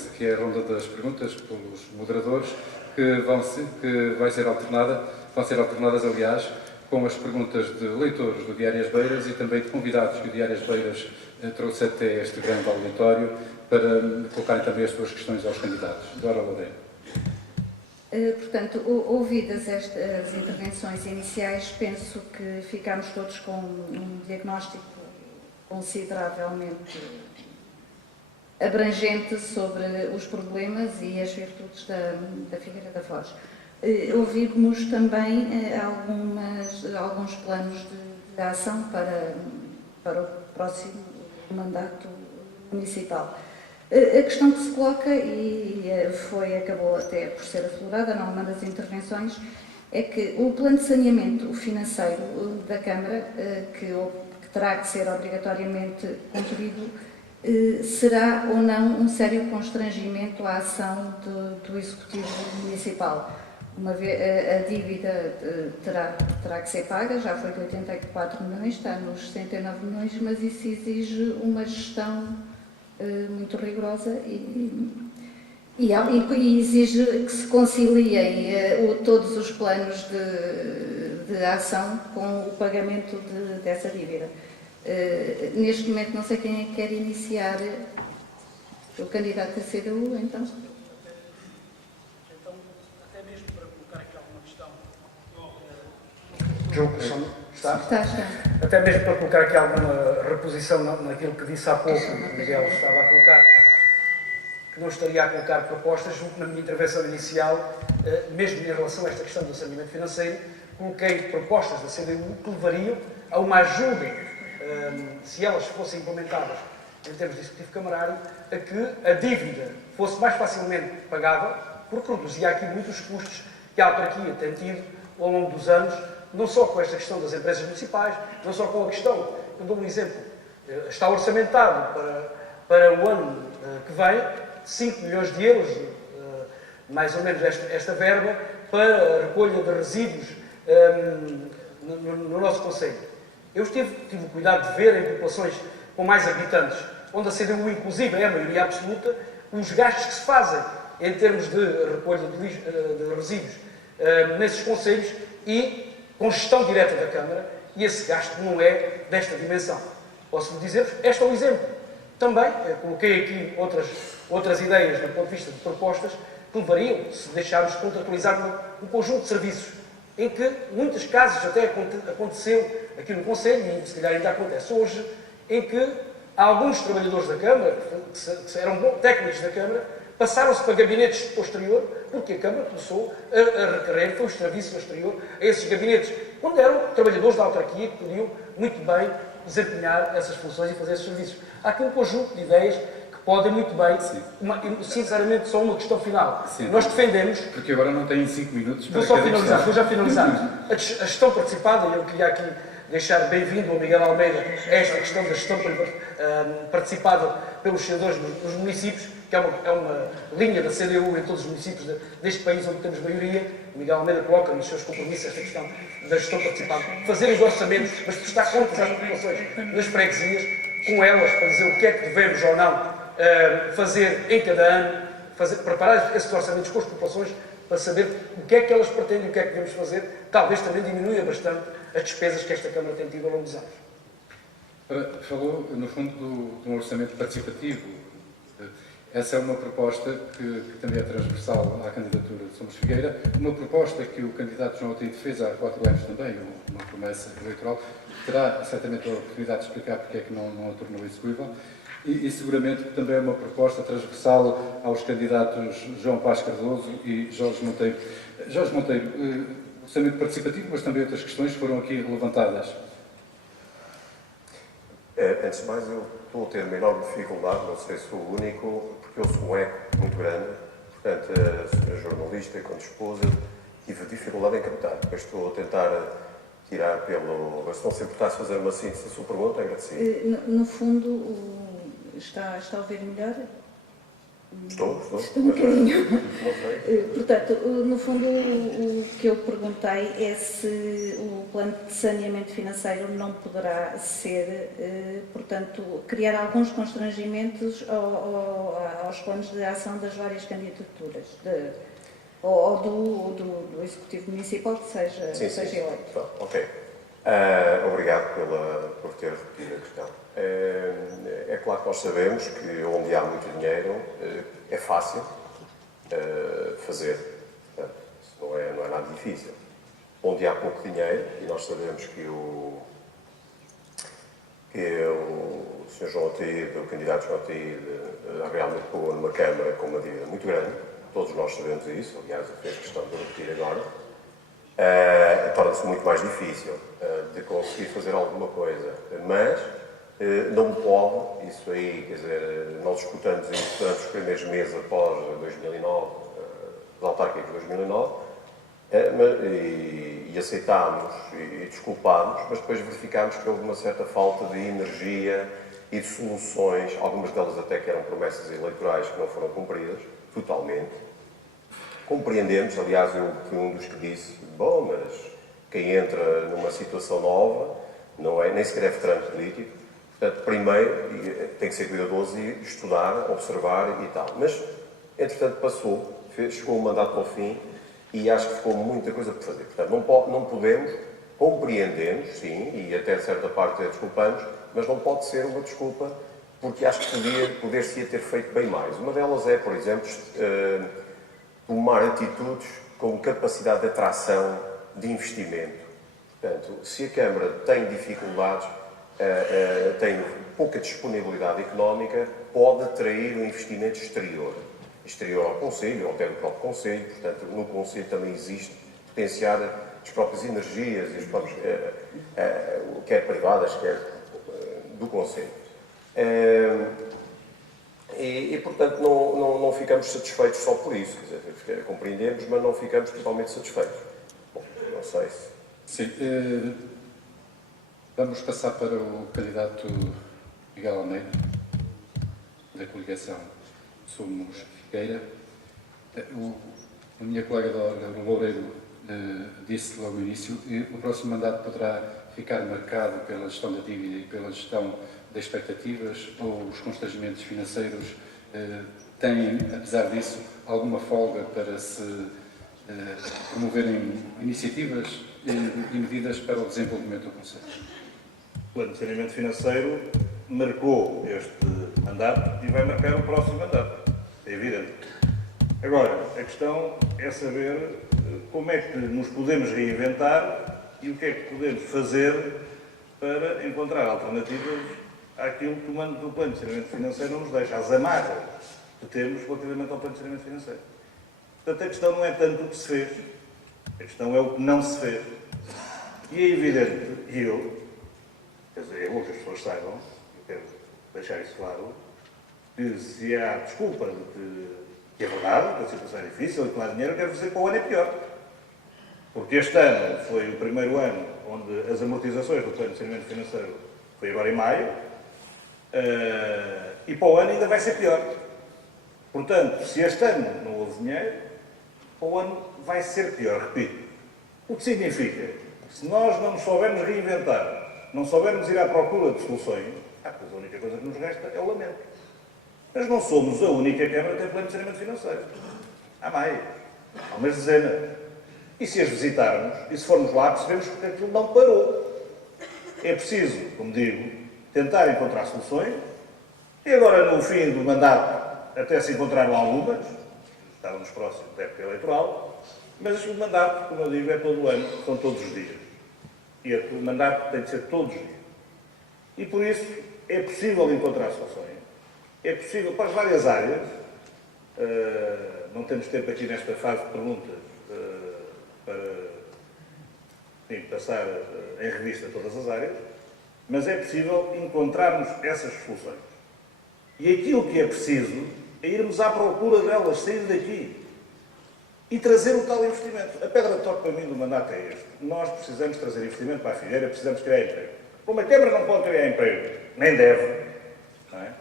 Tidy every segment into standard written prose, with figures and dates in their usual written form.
sequência, que é a ronda das perguntas pelos moderadores, que vai ser alternada, vão ser alternadas, aliás, com as perguntas de leitores do Diário As Beiras e também de convidados que o Diário As Beiras trouxe até este grande auditório para colocarem também as suas questões aos candidatos. Dora Ladeira. Portanto, ouvidas estas intervenções iniciais, penso que ficámos todos com um diagnóstico consideravelmente abrangente sobre os problemas e as virtudes da Figueira da Foz. Ouvimos também alguns planos de ação para o próximo mandato municipal. A questão que se coloca, e acabou até por ser aflorada numa das intervenções, é que o plano de saneamento financeiro da Câmara, que terá que ser obrigatoriamente cumprido, será ou não um sério constrangimento à ação do Executivo Municipal. Uma vez, a dívida terá que ser paga, já foi de 84 milhões, está nos 69 milhões, mas isso exige uma gestão muito rigorosa e exige que se conciliem todos os planos de ação com o pagamento dessa dívida. Neste momento não sei quem é que quer iniciar, o candidato da CDU, então. Até mesmo para colocar aqui alguma questão. Está. Até mesmo para colocar aqui alguma reposição naquilo que disse há pouco, o Miguel estava a colocar, que não estaria a colocar propostas, julgo que na minha intervenção inicial, mesmo em relação a esta questão do saneamento financeiro, coloquei propostas da CDU que levariam a uma ajuda, se elas fossem implementadas em termos de executivo camarário, a que a dívida fosse mais facilmente pagável, porque reduzia aqui muitos custos que a autarquia tem tido ao longo dos anos, não só com esta questão das empresas municipais, não só com a questão, eu dou um exemplo, está orçamentado para o ano que vem 5 milhões de euros, mais ou menos esta verba, para a recolha de resíduos no nosso concelho. Eu tive o cuidado de ver em populações com mais habitantes, onde a CDU inclusive é a maioria absoluta, os gastos que se fazem em termos de recolha de resíduos nesses concelhos e com gestão direta da Câmara, e esse gasto não é desta dimensão. Posso-lhe dizer-vos, este é um exemplo. Também coloquei aqui outras ideias do ponto de vista de propostas que levariam, se deixarmos contratualizar um conjunto de serviços, em que muitos casos até aconteceu aqui no Conselho, e se calhar ainda acontece hoje, em que alguns trabalhadores da Câmara, que eram técnicos da Câmara, passaram-se para gabinetes posterior, porque a Câmara começou a requerer, foi o serviço exterior a esses gabinetes, quando eram trabalhadores da autarquia que podiam muito bem desempenhar essas funções e fazer esses serviços. Há aqui um conjunto de ideias que podem muito bem, sinceramente, só uma questão final. Sim. Nós defendemos... Porque agora não têm 5 minutos para Vou já finalizar. A gestão participada, e eu queria aqui deixar bem-vindo ao Miguel Almeida a esta questão da gestão participada pelos cidadãos nos municípios, que é uma linha da CDU em todos os municípios deste país onde temos maioria. O Miguel Almeida coloca nos seus compromissos esta questão da gestão participada. Fazer os orçamentos, mas prestar contas às populações nas freguesias, com elas, para dizer o que é que devemos ou não fazer em cada ano, preparar esses orçamentos com as populações para saber o que é que elas pretendem e o que é que devemos fazer. Talvez também diminua bastante as despesas que esta Câmara tem tido ao longo dos anos. Falou, no fundo, de um orçamento participativo. Essa é uma proposta que também é transversal à candidatura de Somos Figueira, uma proposta que o candidato João Altinho fez há 4 anos também, uma promessa eleitoral, terá certamente a oportunidade de explicar porque é que não a tornou execuível, e seguramente que também é uma proposta transversal aos candidatos João Paz Cardoso e Jorge Monteiro. Jorge Monteiro, orçamento participativo, mas também outras questões foram aqui levantadas. Antes de mais, eu estou a ter uma enorme dificuldade, não sei se sou o único, porque eu sou um eco muito grande. Portanto, a senhora jornalista, quando esposa, tive dificuldade em captar. Depois estou a tentar tirar pelo... Mas se não se importasse fazer uma síntese da sua pergunta, agradecido. No fundo, está a ouvir melhor? Estou. Um bocadinho. Não sei. Portanto, no fundo, o que eu perguntei é se o plano de saneamento financeiro não poderá ser, portanto, criar alguns constrangimentos aos planos de ação das várias candidaturas, ou do Executivo Municipal que seja eleito. Então, ok. Obrigado por ter repetido a questão. É claro que nós sabemos que onde há muito dinheiro é fácil fazer. Portanto, isso não é nada difícil. Onde há pouco dinheiro, e nós sabemos que o Sr. João Ataíde, o candidato João Ataíde, realmente pôs numa Câmara com uma dívida muito grande. Todos nós sabemos isso, aliás, eu fiz questão de repetir agora. Torna-se muito mais difícil de conseguir fazer alguma coisa. Mas não pode, isso aí, quer dizer, nós discutamos isso durante os primeiros meses após 2009, as autárquicas de 2009, e aceitámos e desculpámos, mas depois verificámos que houve uma certa falta de energia e de soluções, algumas delas até que eram promessas eleitorais que não foram cumpridas, totalmente. Compreendemos, aliás, eu fui um dos que disse, bom, mas quem entra numa situação nova nem sequer é veterano político, portanto, primeiro tem que ser cuidadoso e estudar, observar e tal. Mas, entretanto, passou, chegou o mandato ao fim e acho que ficou muita coisa por fazer. Portanto, não podemos, compreendemos, sim, e até de certa parte desculpamos, mas não pode ser uma desculpa, porque acho que poder-se ter feito bem mais. Uma delas é, por exemplo, tomar atitudes com capacidade de atração de investimento. Portanto, se a Câmara tem dificuldades, tem pouca disponibilidade económica, pode atrair um investimento exterior ao Conselho, ou até do próprio Conselho. Portanto, no Conselho também existe potenciar as próprias energias, as próprias, quer privadas, quer do Conselho. Portanto, não ficamos satisfeitos só por isso. Quer dizer, compreendemos, mas não ficamos totalmente satisfeitos. Bom, não sei se... Sim. Vamos passar para o candidato Miguel Almeida, da coligação Somos Figueira. A minha colega do Loureiro disse logo no início que o próximo mandato poderá ficar marcado pela gestão da dívida e pela gestão das expectativas, ou os constrangimentos financeiros têm, apesar disso, alguma folga para se promoverem iniciativas e medidas para o desenvolvimento do Conselho? O plano de saneamento financeiro marcou este mandato e vai marcar o próximo mandato, é evidente. Agora, a questão é saber como é que nos podemos reinventar e o que é que podemos fazer para encontrar alternativas àquilo que o plano de saneamento financeiro não nos deixa, às amarras que temos relativamente ao plano de saneamento financeiro. Portanto, a questão não é tanto o que se fez, a questão é o que não se fez. E é evidente, quer dizer, é bom que as pessoas saibam, eu quero deixar isso claro, que se há desculpa de que é verdade, que a situação é difícil e que não há dinheiro, eu quero dizer que o ano é pior. Porque este ano foi o primeiro ano onde as amortizações do plano de saneamento financeiro foi agora em maio, e para o ano ainda vai ser pior. Portanto, se este ano não houve dinheiro, para o ano vai ser pior, repito. O que significa que se nós não nos soubermos reinventar, não soubermos ir à procura de soluções, pois a única coisa que nos resta é o lamento. Mas não somos a única Câmara que tem plano de saneamento financeiro. Há mais. Há umas dezenas. E se as visitarmos, e se formos lá, percebemos que aquilo não parou. É preciso, como digo, tentar encontrar soluções. E agora, no fim do mandato, até se encontraram algumas. Estávamos próximos da época eleitoral. Mas o mandato, como eu digo, é todo o ano, são todos os dias. E o mandato tem de ser todos os dias. E por isso é possível encontrar soluções. É possível para as várias áreas. Não temos tempo aqui nesta fase de perguntas para passar em revista todas as áreas, mas é possível encontrarmos essas soluções. E aquilo que é preciso é irmos à procura delas, sair daqui e trazer o tal investimento. A pedra de toque para mim do mandato é este. Nós precisamos trazer investimento para a Figueira, precisamos criar emprego. Uma Câmara não pode criar emprego, nem deve. Não é?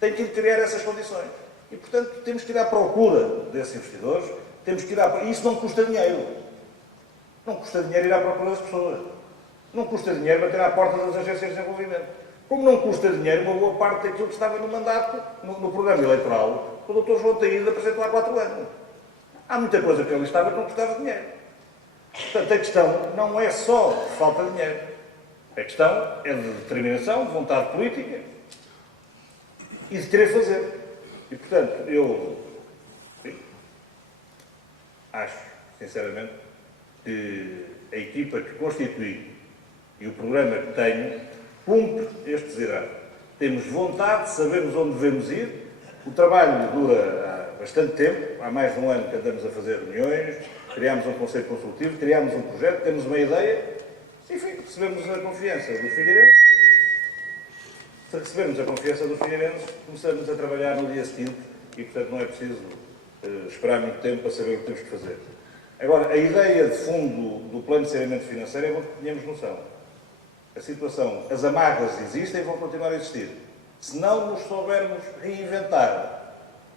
Tem que criar essas condições. E, portanto, temos que ir à procura desses investidores, temos que ir à... E isso não custa dinheiro. Não custa dinheiro ir à procura das pessoas. Não custa dinheiro bater à porta das agências de desenvolvimento. Como não custa dinheiro uma boa parte daquilo que estava no mandato, no programa eleitoral, que o Dr. João Taíde apresentou há 4 anos. Há muita coisa que ali estava que não custava dinheiro. Portanto, a questão não é só falta de dinheiro. A questão é de determinação, de vontade política e de querer fazer. E, portanto, eu acho, sinceramente, que a equipa que constituí e o programa que tenho cumpre este desiderato. Temos vontade, sabemos onde devemos ir. O trabalho dura há bastante tempo, há mais de um ano que andamos a fazer reuniões, criámos um conselho consultivo, criámos um projeto, temos uma ideia, enfim, recebemos a confiança dos figueirenses. Se recebermos a confiança dos figueirenses, começamos a trabalhar no dia seguinte e, portanto, não é preciso esperar muito tempo para saber o que temos que fazer. Agora, a ideia de fundo do plano de saneamento financeiro é bom que tenhamos noção. A situação, as amarras existem e vão continuar a existir. Se não nos soubermos reinventar,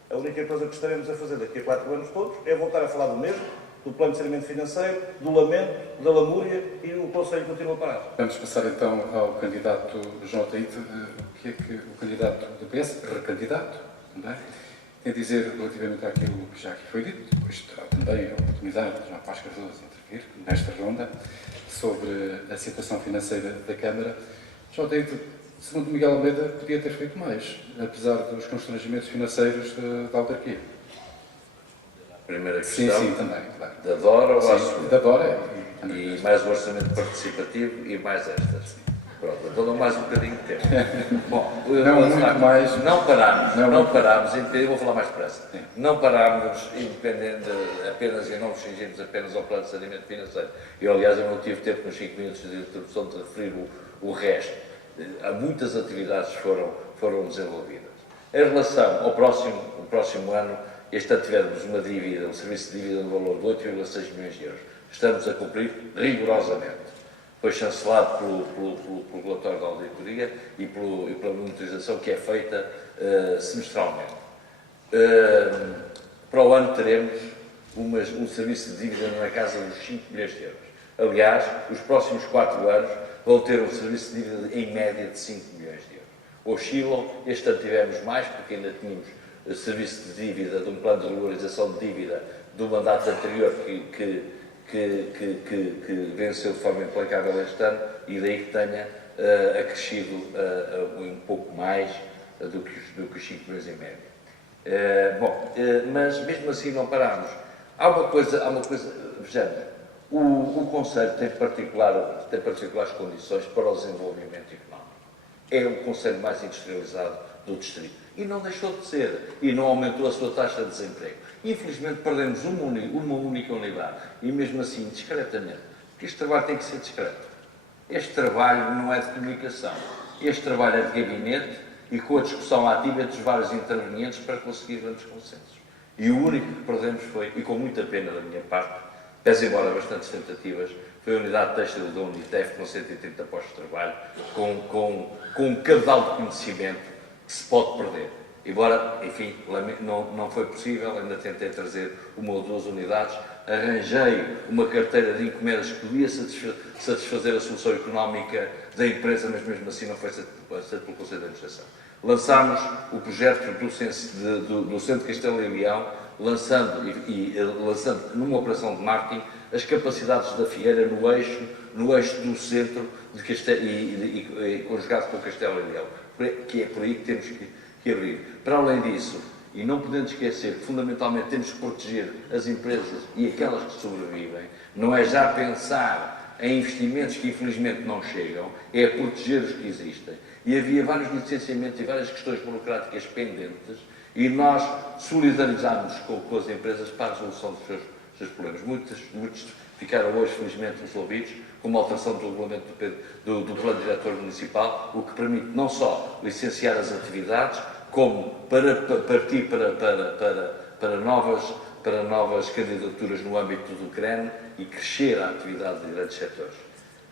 a única coisa que estaremos a fazer daqui a 4 anos todos é voltar a falar do mesmo, do plano de saneamento financeiro, do lamento, da lamúria e o Conselho continua parado. Vamos passar então ao candidato João Taíde. O que é que o candidato do PS, recandidato, também, tem a dizer relativamente àquilo que já aqui foi dito? Depois terá também a oportunidade de João Paz Cardoso intervir nesta ronda sobre a situação financeira da Câmara. João Taíde, segundo Miguel Almeida, podia ter feito mais, apesar dos constrangimentos financeiros da autarquia. Primeira questão, Sim, também, claro. da Dora ou à Sim, sua? da Dora E mais o orçamento participativo e mais estas. Pronto, então dou mais um bocadinho de tempo. Bom, Não muito mais. Não parámos, Não não muito. parámos, eu vou falar mais depressa. Sim. Não parámos, independente apenas e não nos cingimos apenas ao plano de saneamento financeiro. Eu, aliás, eu não tive tempo nos 5 minutos de introdução de referir o resto. Há muitas atividades foram desenvolvidas. Em relação ao próximo ano, este ano tivemos uma dívida, um serviço de dívida no valor de 8,6 milhões de euros. Estamos a cumprir rigorosamente. Foi chancelado pelo relatório da auditoria e pela monitorização que é feita semestralmente. Para o ano teremos um serviço de dívida na casa dos 5 milhões de euros. Aliás, os próximos 4 anos vão ter um serviço de dívida em média de 5 milhões de euros. Oscilam, este ano tivemos mais, porque ainda tínhamos serviço de dívida, de um plano de regularização de dívida do mandato anterior que venceu de forma implacável este ano e daí que tenha acrescido um pouco mais do que os 5 milhões em média. Mas mesmo assim não parámos. Há uma coisa, vejamos, o Conselho tem particulares condições para o desenvolvimento económico. É o Conselho mais industrializado do distrito. E não deixou de ser. E não aumentou a sua taxa de desemprego. Infelizmente perdemos uma única unidade. E mesmo assim, discretamente. Porque este trabalho tem que ser discreto. Este trabalho não é de comunicação. Este trabalho é de gabinete e com a discussão ativa dos vários intervenientes para conseguir grandes consensos. E o único que perdemos foi, e com muita pena da minha parte, pese embora bastantes tentativas, foi a unidade têxtil da Unitef com 130 postos de trabalho, com um cabedal de conhecimento que se pode perder. Embora, enfim, não foi possível, ainda tentei trazer 1 ou 2 unidades, arranjei uma carteira de encomendas que podia satisfazer a solução económica da empresa, mas mesmo assim não foi aceito pelo Conselho de Administração. Lançámos o projeto do Centro Castelo e Leão, lançando numa operação de marketing as capacidades da Figueira no eixo do centro de Castelo, e conjugado com o Castelo e Leão, que é por aí que temos que abrir. Para além disso, e não podendo esquecer que fundamentalmente temos que proteger as empresas e aquelas que sobrevivem, não é já pensar em investimentos que infelizmente não chegam, é proteger os que existem. E havia vários licenciamentos e várias questões burocráticas pendentes e nós solidarizámos com as empresas para a resolução dos seus problemas. Muitos ficaram hoje, felizmente, resolvidos, com uma alteração do regulamento do plano diretor municipal, o que permite não só licenciar as atividades, como partir para novas candidaturas no âmbito do CREN e crescer a atividade de grandes setores.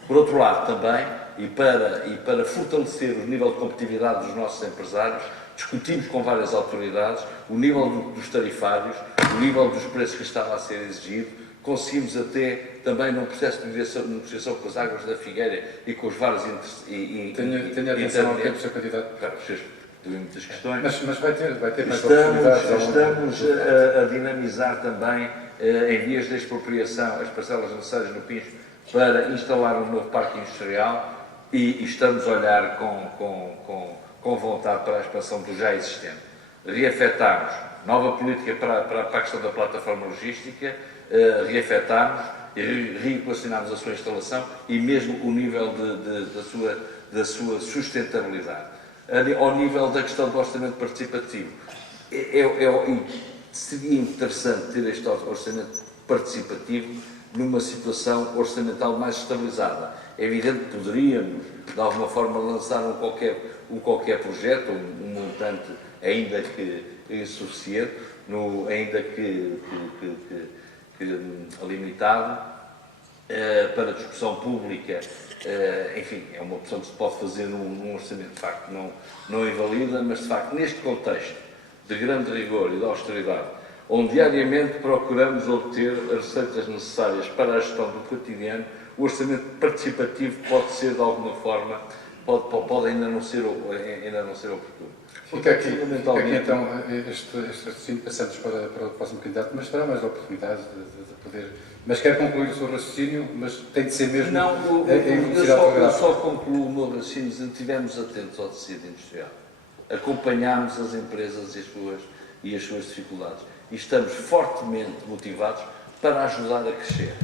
Por outro lado, também, e para fortalecer o nível de competitividade dos nossos empresários, discutimos com várias autoridades o nível dos tarifários, o nível dos preços que estava a ser exigido, conseguimos até, também num processo de negociação com as águas da Figueira e com os vários Tenho atenção ao tempo, Sr. Candidato. Claro, vocês têm muitas questões. Mas vai ter mais oportunidades. Estamos a dinamizar também, em vias de expropriação, as parcelas necessárias no PINS para instalar um novo parque industrial e estamos a olhar com vontade para a expansão do já existente. Reafetarmos nova política para a questão da plataforma logística, reafetarmos e reequacionarmos a sua instalação e mesmo o nível da sua sustentabilidade. Ao nível da questão do orçamento participativo, seria interessante ter este orçamento participativo numa situação orçamental mais estabilizada. É evidente que poderíamos, de alguma forma, lançar um qualquer projeto, um montante ainda que insuficiente, ainda que limitado, para discussão pública. Enfim, é uma opção que se pode fazer num orçamento, de facto, não invalida, mas, de facto, neste contexto de grande rigor e de austeridade, onde diariamente procuramos obter as receitas necessárias para a gestão do cotidiano, o orçamento participativo pode ser, de alguma forma, pode ainda não ser oportuno. Fica aqui então este raciocínio, passamos para o próximo candidato, mas terá mais oportunidades de poder... Mas quero concluir o seu raciocínio, mas tem de ser mesmo eu só concluo o meu raciocínio dizendo que estivemos atentos ao tecido industrial. Acompanhámos as empresas e as suas dificuldades. E estamos fortemente motivados para ajudar a crescer.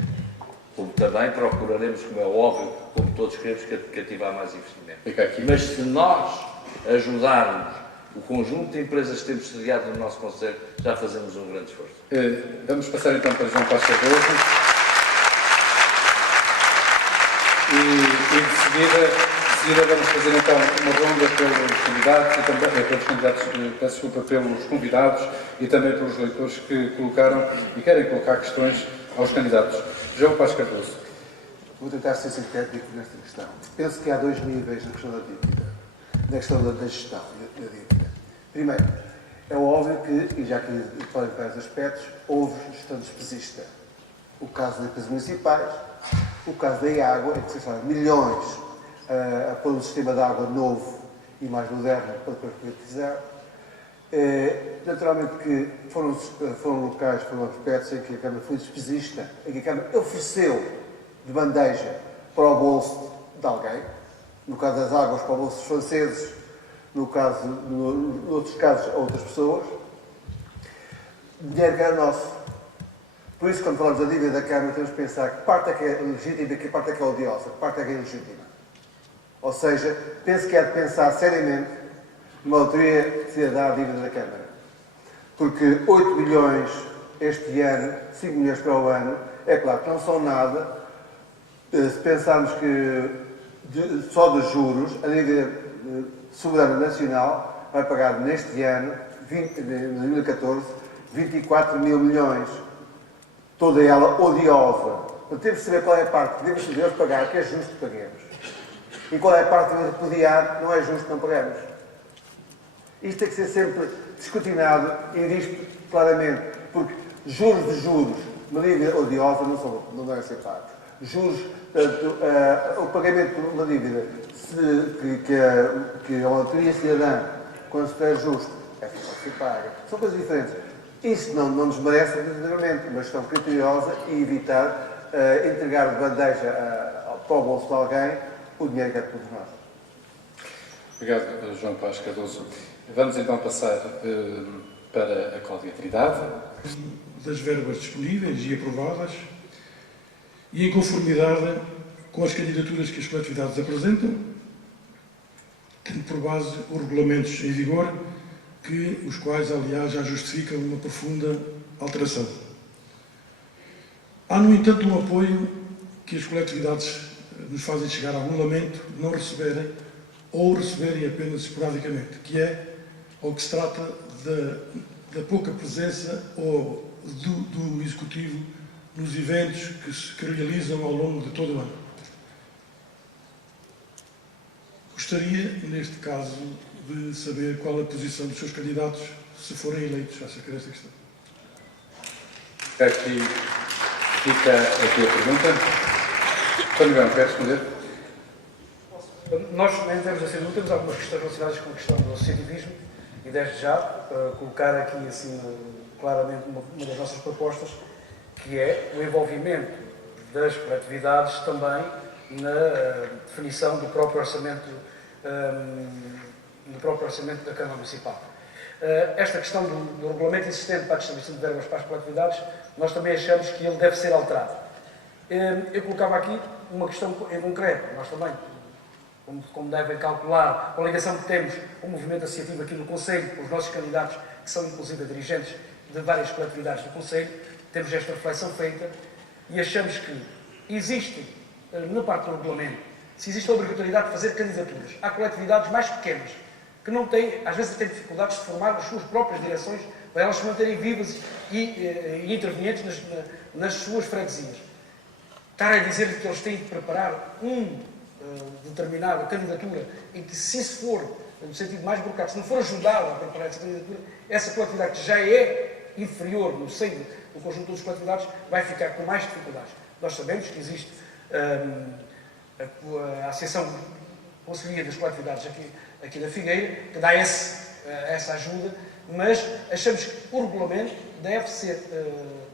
Como também procuraremos, como é óbvio, como todos queremos, cativar mais investimento. Mas se nós ajudarmos o conjunto de empresas que temos sediado no nosso Conselho, já fazemos um grande esforço. Vamos passar então para João Paz Cardoso. E de seguida vamos fazer então uma ronda pelos candidatos, e também, peço desculpa, pelos convidados e também pelos leitores que colocaram e querem colocar questões aos candidatos. João Paz Cardoso. Vou tentar ser sintético nesta questão. Penso que há dois níveis na questão da dívida, na questão da gestão da dívida. Primeiro, é óbvio que, e já que podem vários aspectos, houve gestão despesista. O caso das empresas municipais, o caso da água, em que se fala milhões a pôr um sistema de água novo e mais moderno para depois privatizar. Naturalmente que foram locais, foram aspectos em que a Câmara foi despesista, em que a Câmara ofereceu de bandeja para o bolso de alguém, no caso das águas para o bolso dos franceses, noutros casos a outras pessoas, dinheiro que era nosso. Por isso, quando falamos da dívida da Câmara, temos que pensar que parte é que é legítima e que parte é que é odiosa, que parte é que é ilegítima. Ou seja, penso que é de pensar seriamente numa autoria cidadã à dívida da Câmara. Porque 8 bilhões este ano, 5 milhões para o ano, é claro que não são nada. Se pensarmos que só dos juros, a dívida soberana nacional vai pagar neste ano, 2014, 24 mil milhões. Toda ela odiosa. Portanto, temos de saber qual é a parte que devemos pagar, que é justo que paguemos. E qual é a parte que devemos repudiar, não é justo que não paguemos. Isto tem que ser sempre escrutinado e visto claramente, porque juros de juros, uma dívida odiosa, não devem ser pagos. Juros, o pagamento de uma dívida que a autoria cidadã, quando se der justo, é que se paga. São coisas diferentes. Isso não nos merece verdadeiramente uma gestão criteriosa e evitar entregar de bandeja para o bolso de alguém o dinheiro que é de todos nós. Obrigado, João Paz Cardoso. Vamos então passar para a Cláudia Trindade. Das verbas disponíveis e aprovadas e em conformidade com as candidaturas que as coletividades apresentam, tendo por base os regulamentos em vigor, os quais, aliás, já justificam uma profunda alteração. Há, no entanto, um apoio que as coletividades nos fazem chegar a algum lamento de não receberem ou receberem apenas esporadicamente, que é ao que se trata da pouca presença ou do Executivo nos eventos que se realizam ao longo de todo o ano. Gostaria, neste caso, de saber qual a posição dos seus candidatos se forem eleitos acerca desta questão. Aqui fica aqui a pergunta. António Gão, quer responder? Nós, em termos da CDU, temos algumas questões relacionadas com a questão do associativismo e, desde já, colocar aqui assim, claramente uma das nossas propostas, que é o envolvimento das coletividades também na definição do próprio orçamento da Câmara Municipal. Esta questão do regulamento existente para a distribuição de verbas para as coletividades, nós também achamos que ele deve ser alterado. Eu colocava aqui uma questão em concreto. Nós também, como devem calcular, com a ligação que temos com o movimento associativo aqui no Conselho, com os nossos candidatos, que são inclusive dirigentes de várias coletividades do Conselho, temos esta reflexão feita e achamos que existe, na parte do regulamento, se existe a obrigatoriedade de fazer candidaturas, há coletividades mais pequenas, que não têm, às vezes têm dificuldades de formar as suas próprias direções para elas se manterem vivas e intervenientes nas suas freguesias. Estar a dizer que eles têm de preparar determinada candidatura em que, se isso for, no sentido mais burocrático, se não for ajudá-la a preparar essa candidatura, essa coletividade que já é inferior no seio do conjunto das coletividades vai ficar com mais dificuldades. Nós sabemos que existe a Associação Conselhia das Coletividades aqui da Figueira, que dá essa ajuda, mas achamos que o regulamento deve ser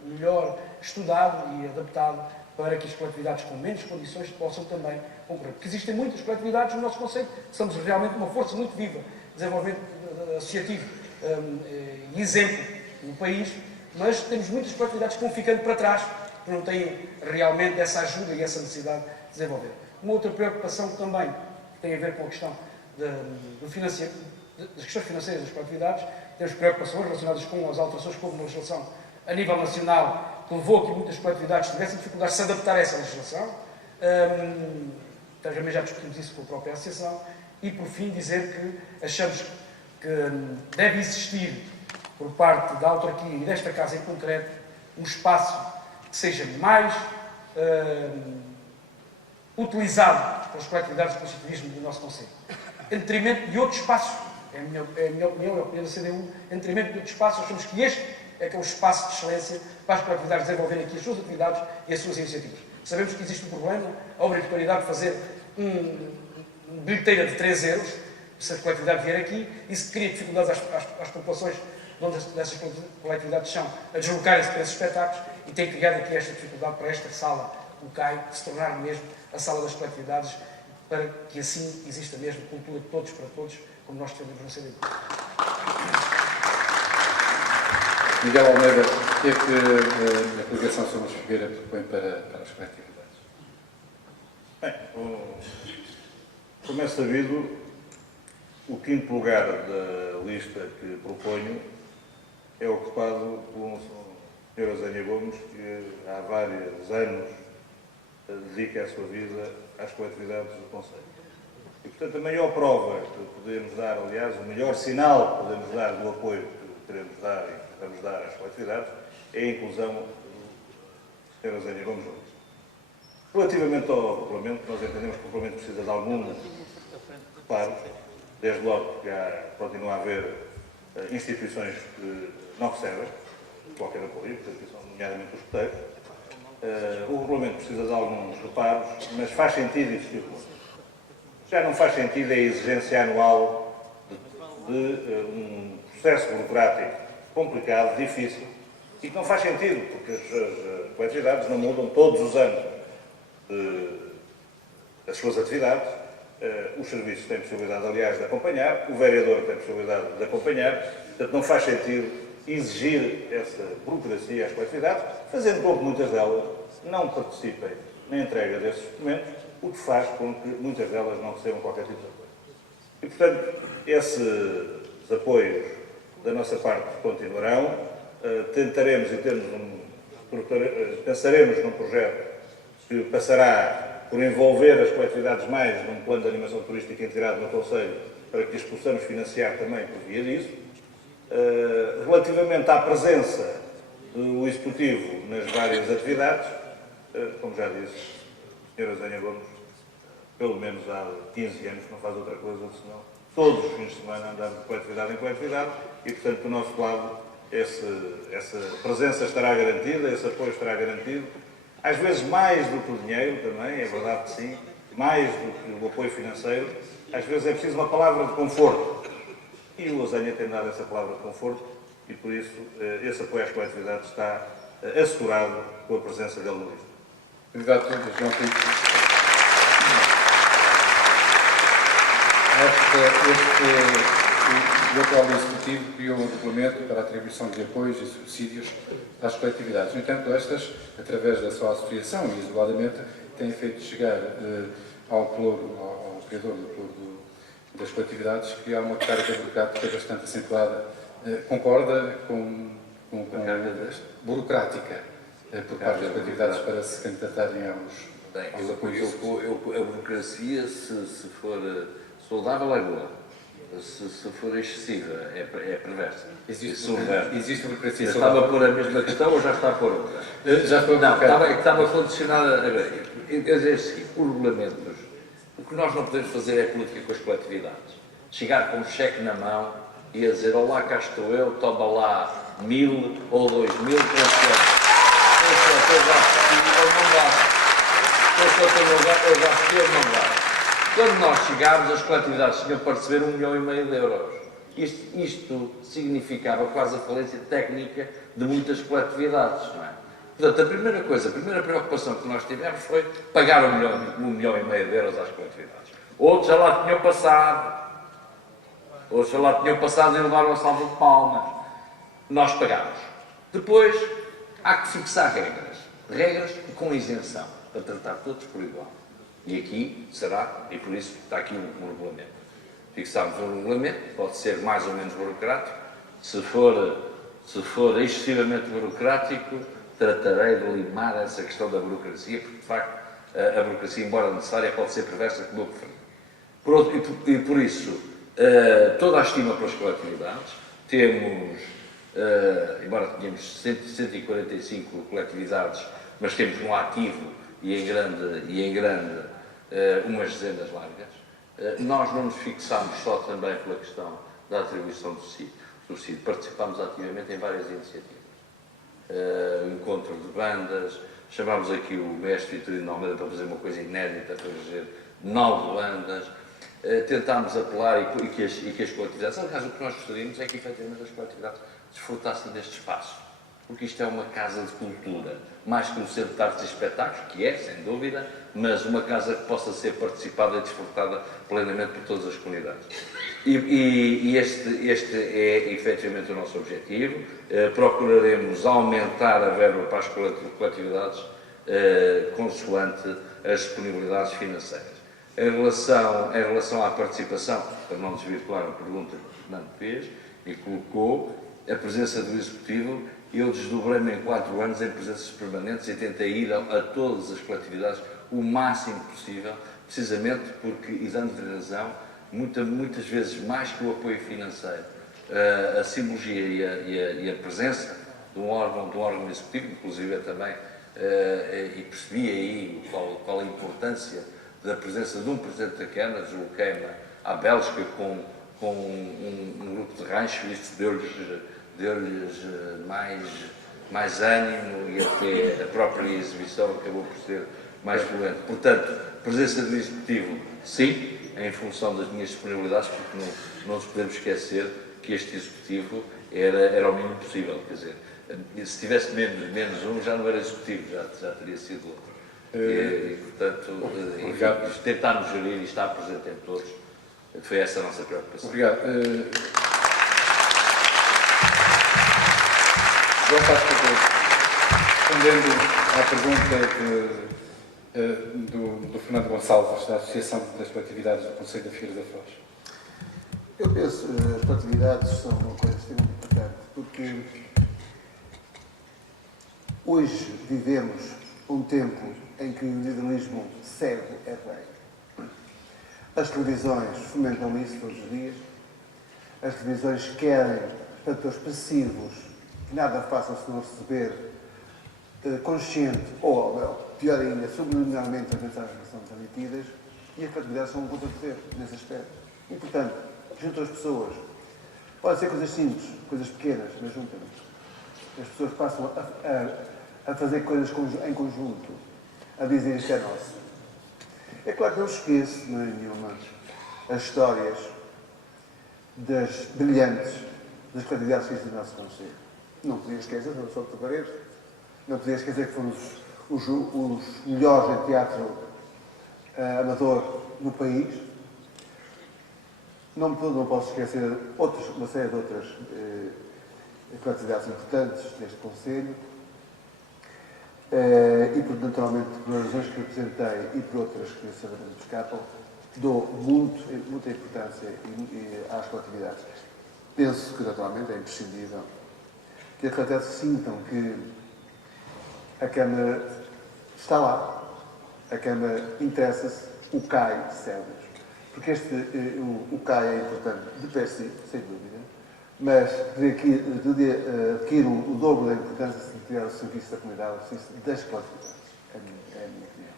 melhor estudado e adaptado para que as coletividades com menos condições possam também concorrer. Porque existem muitas coletividades no nosso conceito, somos realmente uma força muito viva de desenvolvimento associativo e exemplo no país, mas temos muitas coletividades que vão ficando para trás, que não têm realmente essa ajuda e essa necessidade de desenvolver. Uma outra preocupação que também tem a ver com a questão das questões financeiras das coletividades, temos preocupações relacionadas com as alterações que houve na legislação a nível nacional, que levou a que muitas coletividades tivessem dificuldades de se adaptar a essa legislação. Também já discutimos isso com a própria Associação. E, por fim, dizer que achamos que deve existir, por parte da autarquia e desta Casa em concreto, um espaço que seja mais utilizado pelas coletividades do constitutivismo do nosso Conselho, em detrimento de outros espaços. É a minha opinião, é a opinião da CDU, em detrimento de outros espaços. Achamos que este é que é o espaço de excelência para as coletividades desenvolverem aqui as suas atividades e as suas iniciativas. Sabemos que existe um problema, a obrigatoriedade de fazer uma bilheteira de 3 euros, se a coletividade vier aqui, isso cria dificuldades às populações onde essas coletividades são a deslocarem-se para esses espetáculos e tem criado aqui esta dificuldade para esta sala, o CAI, se tornar mesmo a sala das coletividades, para que assim exista mesmo cultura de todos para todos, como nós defendemos no CDU. Miguel Almeida, o que é que a coligação Somos Figueira propõe para as coletividades? Bem, como é sabido, o quinto lugar da lista que proponho é ocupado por um Sr. Zânia Gomes, que há vários anos dedica a sua vida às coletividades do Conselho. E, portanto, a maior prova que podemos dar, aliás, o melhor sinal que podemos dar do apoio que queremos dar e que vamos dar às coletividades é a inclusão do Sr. Zânia Gomes. Relativamente ao regulamento, nós entendemos que o regulamento precisa de algum reparo, desde logo que continua a haver instituições que não recebem qualquer apoio, nomeadamente os coteiros. O regulamento precisa de alguns reparos, mas faz sentido existir. Já não faz sentido a exigência anual de um processo burocrático complicado, difícil, e que não faz sentido, porque as coletividades não mudam todos os anos as suas atividades. Os serviços têm possibilidade, aliás, de acompanhar, o vereador tem possibilidade de acompanhar, portanto não faz sentido exigir essa burocracia às coletividades, fazendo com que muitas delas não participem na entrega desses documentos, o que faz com que muitas delas não recebam qualquer tipo de apoio. E, portanto, esses apoios da nossa parte continuarão, tentaremos e pensaremos num projeto que passará por envolver as coletividades mais num plano de animação turística integrado no Conselho, para que as possamos financiar também por via disso. Relativamente à presença do Executivo nas várias atividades, como já disse, a Sra. Zânia Gomes, pelo menos há 15 anos que não faz outra coisa senão todos os fins de semana andamos de coletividade em coletividade e, portanto, do nosso lado, essa presença estará garantida, esse apoio estará garantido. Às vezes mais do que o dinheiro também, é verdade que sim, mais do que o apoio financeiro. Às vezes é preciso uma palavra de conforto. E o Losanha tem dado essa palavra de conforto e, por isso, esse apoio às coletividades está assegurado com a presença dele no livro. Candidato João Pinto. O atual Executivo criou um regulamento para a atribuição de apoios e subsídios às coletividades. No entanto, estas, através da sua associação e isoladamente, têm feito chegar ao criador do pluro das coletividades que há uma carga burocrática bastante acentuada. Concorda com a carga burocrática por parte das coletividades para se candidatarem aos apoios? A burocracia, se for saudável, é boa. Se for excessiva, é perversa. Existe burocracia Já saudável? estava a pôr a mesma questão ou já está a pôr outra? Já foi Estava condicionada. Eu dizer o seguinte: os regulamentos, o que nós não podemos fazer é política com as coletividades. Chegar com um cheque na mão e a dizer: olá, cá estou eu, toma lá 1.000 ou 2.000, quando nós chegámos, as coletividades tinham para receber 1,5 milhão de euros. Isto significava quase a falência técnica de muitas coletividades, não é? Portanto, a primeira preocupação que nós tivemos foi pagar 1,5 milhão de euros às coletividades. Outros já lá tinham passado e levaram a salva de palmas. Nós pagámos. Depois, há que fixar regras com isenção, para tratar todos por igual. E aqui será, e por isso está aqui um regulamento. Fixámos um regulamento, pode ser mais ou menos burocrático. Se for excessivamente burocrático, tratarei de limar essa questão da burocracia, porque de facto a burocracia, embora necessária, pode ser perversa como eu preferi. E por isso, toda a estima pelas coletividades, temos, embora tenhamos 145 coletividades, mas temos no ativo e em grande umas dezenas largas. Nós não nos fixámos só também pela questão da atribuição do subsídio. Participámos ativamente em várias iniciativas. Encontro de bandas, chamámos aqui o mestre Vitorino Almeida para fazer uma coisa inédita, para fazer 9 bandas. Tentámos apelar e que as coletividades, aliás, o que nós gostaríamos é que efetivamente as coletividades desfrutassem deste espaço. Porque isto é uma casa de cultura, mais que um centro de artes e espetáculos, que é, sem dúvida, mas uma casa que possa ser participada e desfrutada plenamente por todas as comunidades. E este é, efetivamente, o nosso objetivo. Procuraremos aumentar a verba para as coletividades consoante as disponibilidades financeiras. Em relação à participação, para não desvirtuar a pergunta que o Fernando fez e colocou, a presença do Executivo, eu desdobrei-me em 4 anos em presenças permanentes e tentei ir a todas as coletividades o máximo possível, precisamente porque, e dando-lhe razão, muitas vezes mais que o apoio financeiro, a simbologia e a presença de um órgão executivo, inclusive também, e percebi aí qual a importância da presença de um Presidente da Câmara, desloquei-me à Bélgica com um grupo de rancho, isto deu-lhes mais ânimo e até a própria exibição acabou por ser mais fluente. Portanto, presença do Executivo, sim, em função das minhas disponibilidades, porque não nos podemos esquecer que este Executivo era o mínimo possível, quer dizer, se tivesse menos um já não era Executivo, já teria sido outro. E portanto, tentarmos gerir e estar presente em todos, foi essa a nossa preocupação. Obrigado. João Passos Couto, respondendo à pergunta do Fernando Gonçalves, da Associação das Coletividades do Conselho da Figueira da Foz. Eu penso que as coletividades são uma coisa extremamente importante, porque hoje vivemos um tempo em que o individualismo cego é rei. As televisões fomentam isso todos os dias. As televisões querem espectadores passivos que nada façam se não receber consciente ou, pior ainda, subliminarmente as mensagens que são transmitidas, e as coletividades são um contrapoder nesse aspecto. E, portanto, juntam as pessoas. Pode ser coisas simples, coisas pequenas, mas juntam-nos. As pessoas passam a fazer coisas em conjunto, a dizer isto é nosso. É claro que não esqueço, de maneira nenhuma, as histórias das brilhantes das coletividades que existem no nosso concelho. Não podia esquecer, não sou de Paredes, não podia esquecer que foram os melhores em teatro amador no país. Não posso esquecer uma série de outras coletividades importantes deste concelho. E, naturalmente, por razões que apresentei e por outras que certamente me escapam, dou muita importância às coletividades. Penso que, naturalmente, é imprescindível que as coletividades sintam que a Câmara está lá, a Câmara interessa-se, o CAI serve-nos. Porque o CAI é importante de per si, sem dúvida, mas adquire o dobro da importância se tiver o serviço da comunidade, o serviço das coletividades. É a minha opinião.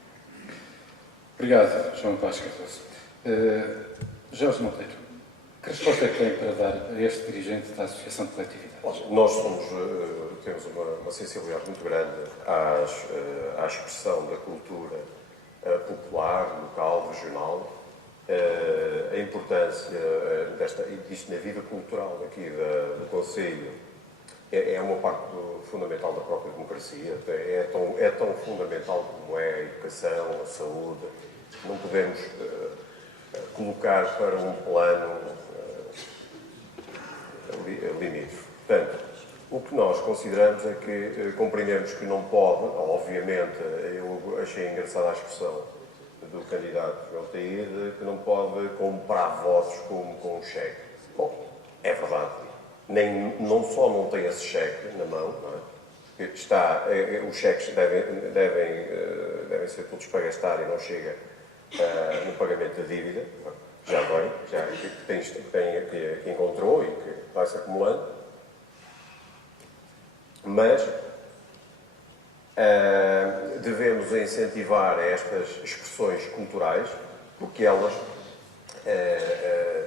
Obrigado, João Paz Cardoso. Jorge Monteiro, que resposta é que tem para dar a este dirigente da Associação de Coletividades? Nós temos uma sensibilidade muito grande à expressão da cultura popular, local, regional, a importância disto na vida cultural aqui do Concelho é uma parte fundamental da própria democracia, é tão fundamental como é a educação, a saúde. Não podemos colocar para um plano limite. Portanto, o que nós consideramos é que compreendemos que não pode, obviamente, eu achei engraçada a expressão do candidato João Taíde, que não pode comprar votos com um cheque. Bom, é verdade. Não só não tem esse cheque na mão, não é? Os cheques devem ser todos para gastar e não chega no pagamento da dívida. Já vem, que encontrou e que vai-se acumulando. Mas devemos incentivar estas expressões culturais, porque elas,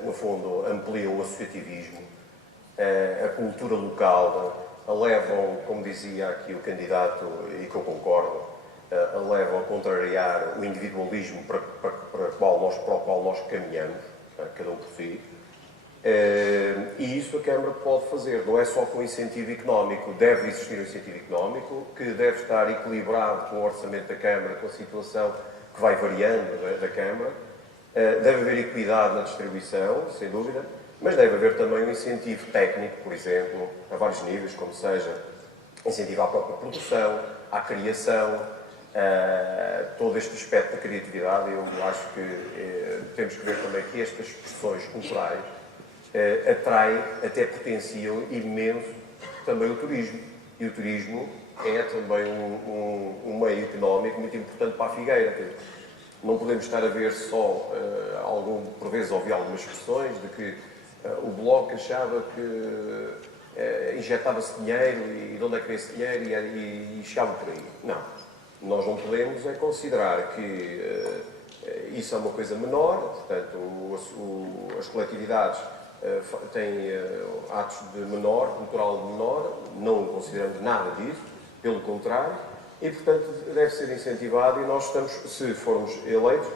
no fundo, ampliam o associativismo, a cultura local, levam, como dizia aqui o candidato, e que eu concordo, levam a contrariar o individualismo para o qual nós caminhamos, cada um por si. E isso a Câmara pode fazer, não é só com incentivo económico, deve existir um incentivo económico que deve estar equilibrado com o orçamento da Câmara, com a situação que vai variando da Câmara, deve haver equidade na distribuição, sem dúvida, mas deve haver também um incentivo técnico, por exemplo, a vários níveis, como seja incentivo à própria produção, à criação, todo este aspecto da criatividade. Eu acho que temos que ver também que estas expressões culturais atraem, até potenciam imenso também o turismo. E o turismo é também um meio económico muito importante para a Figueira. Não podemos estar a ver só, por vezes ouvi algumas expressões de que o Bloco achava que injetava-se dinheiro e de onde é que veio esse dinheiro e chegava por aí. Não. Nós não podemos considerar que isso é uma coisa menor, portanto, as coletividades têm atos de menor, cultural de menor, não consideramos nada disso, pelo contrário, e, portanto, deve ser incentivado e nós estamos, se formos eleitos,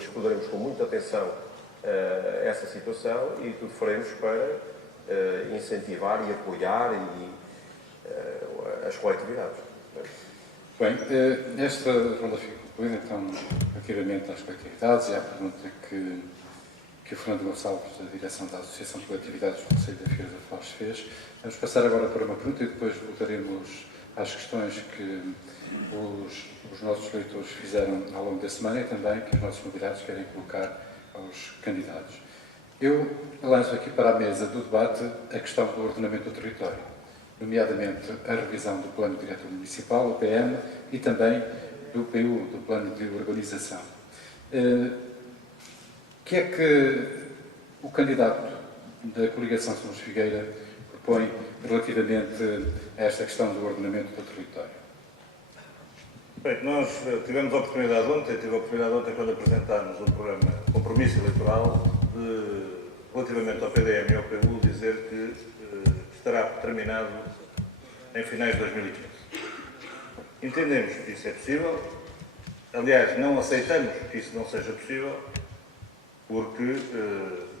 estudaremos com muita atenção essa situação e tudo faremos para incentivar e apoiar as coletividades. Bem, esta ronda fica concluída, então, relativamente às coletividades e à pergunta que o Fernando Gonçalves, da direção da Associação de Coletividades do Concelho da Figueira da Foz, fez. Vamos passar agora para uma pergunta e depois voltaremos às questões que os nossos leitores fizeram ao longo da semana e também que os nossos convidados querem colocar aos candidatos. Eu lanço aqui para a mesa do debate a questão do ordenamento do território, nomeadamente a revisão do Plano Diretor Municipal, o PM, e também do PU, do Plano de Urbanização. O que é que o candidato da coligação Somos Figueira propõe relativamente a esta questão do ordenamento do território? Bem, nós tive a oportunidade ontem quando apresentámos o programa Compromisso Eleitoral, relativamente ao PDM e ao PU, dizer que estará terminado em finais de 2015. Entendemos que isso é possível. Aliás, não aceitamos que isso não seja possível, porque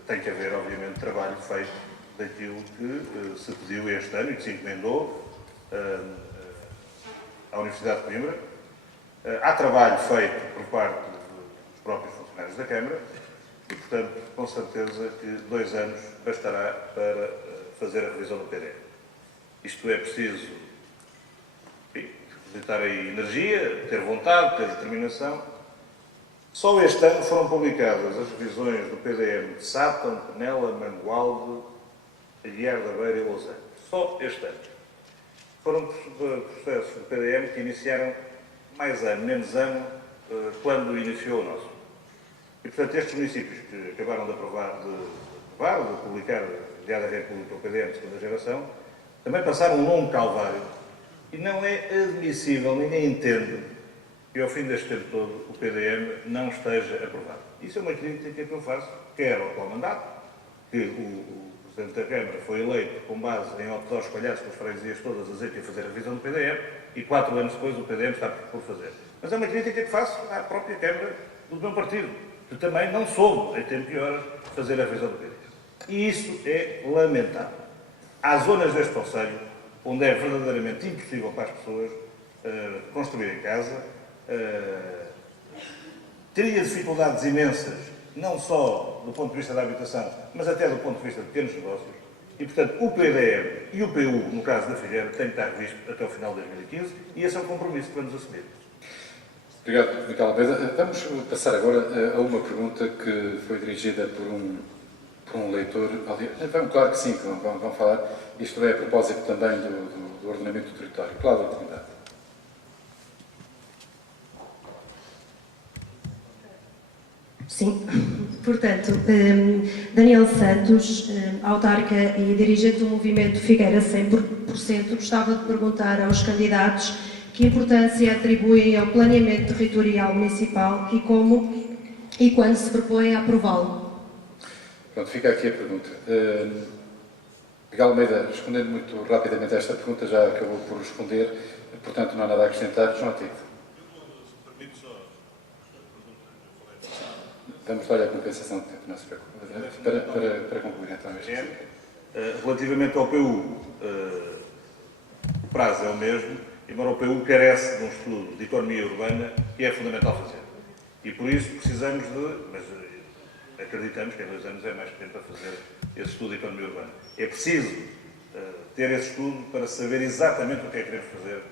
tem que haver, obviamente, trabalho feito daquilo que se pediu este ano e que se encomendou à Universidade de Coimbra. Há trabalho feito por parte dos próprios funcionários da Câmara e, portanto, com certeza que 2 anos bastará para fazer a revisão do PDM. Isto é preciso depositar aí energia, ter vontade, ter determinação. Só este ano foram publicadas as revisões do PDM de Sátão, Penela, Mangualde, Aguiar da Beira e Lousã. Só este ano. Foram processos do PDM que iniciaram mais ano, menos ano, quando iniciou o nosso. E, portanto, estes municípios que acabaram de publicar, de da República, o PDM de segunda geração, também passaram um longo calvário. E não é admissível, ninguém entende, que ao fim deste tempo todo o PDM não esteja aprovado. Isso é uma crítica que eu faço, quer ao atual mandato, que o Presidente da Câmara foi eleito com base em outdoors espalhados pelas freguesias todas a dizer que ia fazer a revisão do PDM e 4 anos depois o PDM está por fazer. Mas é uma crítica que faço à própria Câmara do meu partido, que também não soube, em tempo e horas, fazer a revisão do PDM. E isso é lamentável. Há zonas deste Conselho onde é verdadeiramente impossível para as pessoas construírem casa, teria dificuldades imensas, não só do ponto de vista da habitação, mas até do ponto de vista de pequenos negócios. E, portanto, o PDM e o PU, no caso da Figueira, têm que estar revisto até o final de 2015 e esse é o compromisso que vamos assumir. Obrigado, Miguel Almeida. Vamos passar agora a uma pergunta que foi dirigida por um leitor. Claro que sim, que vão falar. Isto é a propósito também do ordenamento do território. Cláudia Trindade. Sim, portanto, Daniel Santos, autarca e dirigente do movimento Figueira 100%, gostava de perguntar aos candidatos que importância atribuem ao planeamento territorial municipal e como e quando se propõem a aprová-lo. Pronto, fica aqui a pergunta. Miguel Almeida, respondendo muito rapidamente a esta pergunta, já acabou por responder, portanto não há nada a acrescentar. João Ativo. Vamos dar a compensação de tempo, não se preocupe. Para concluir, então. Relativamente ao PU, o prazo é o mesmo, embora o PU carece de um estudo de economia urbana que é fundamental fazer. E por isso precisamos mas acreditamos que em 2 anos é mais tempo para fazer esse estudo de economia urbana. É preciso ter esse estudo para saber exatamente o que é que queremos fazer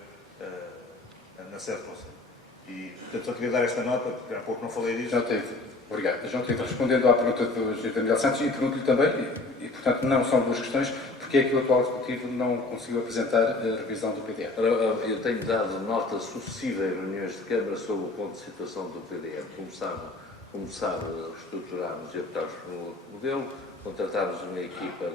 na sede do Conselho. E, portanto, só queria dar esta nota, porque há pouco não falei disso. Obrigado. João Tito, respondendo à pergunta do Sr. Miguel Santos, e pergunto-lhe também, e portanto não são 2 questões, porque é que o atual Executivo não conseguiu apresentar a revisão do PDM? Eu tenho dado nota sucessiva em reuniões de Câmara sobre o ponto de situação do PDM. Começar a estruturarmos e optarmos por um outro modelo, contratarmos uma equipa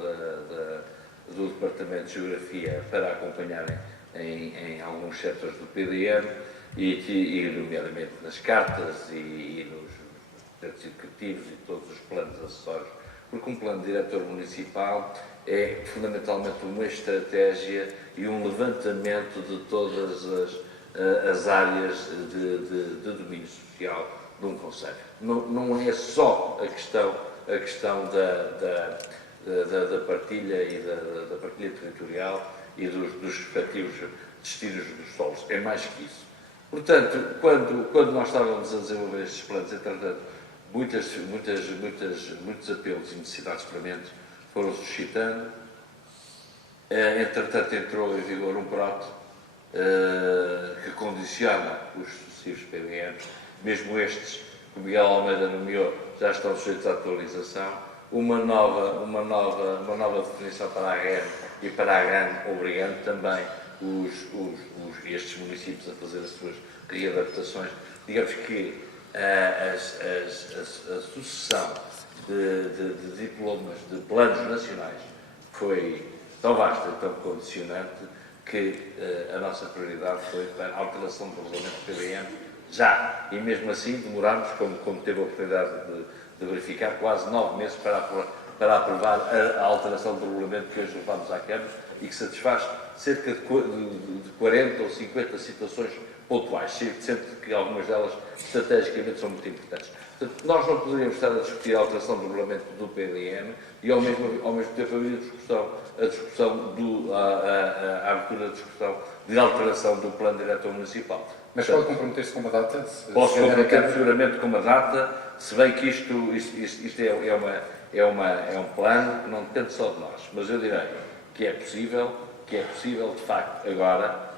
do Departamento de Geografia para acompanharem em alguns setores do PDM, e nomeadamente nas cartas e nos projetos educativos e todos os planos acessórios, porque um plano diretor municipal é fundamentalmente uma estratégia e um levantamento de todas as áreas de domínio social de um concelho. Não é só a questão da partilha e da partilha territorial e dos respectivos destinos dos solos, é mais que isso. Portanto, quando nós estávamos a desenvolver estes planos, entretanto, muitos apelos e necessidades de experimentos foram suscitando. Entretanto, entrou em vigor um prato que condiciona os sucessivos PDMs, mesmo estes que o Miguel Almeida nomeou, já estão sujeitos à atualização. Uma nova definição para a REN e para a GAN, obrigando também estes municípios a fazer as suas readaptações. Digamos que a sucessão de diplomas de planos nacionais foi tão vasta e tão condicionante que a nossa prioridade foi a alteração do regulamento do PDM já. E mesmo assim demorámos, como teve a oportunidade de verificar, quase 9 meses para aprovar a alteração do regulamento que hoje levamos à Câmara e que satisfaz cerca de 40 ou 50 situações pontuais, sendo que algumas delas estrategicamente são muito importantes. Portanto, nós não poderíamos estar a discutir a alteração do regulamento do PDM e ao mesmo tempo a abertura da discussão de alteração do plano diretor municipal. Mas pode comprometer-se com uma data? Posso comprometer seguramente com uma data, se bem que isto é um plano que não depende só de nós, mas eu direi que é possível de facto agora,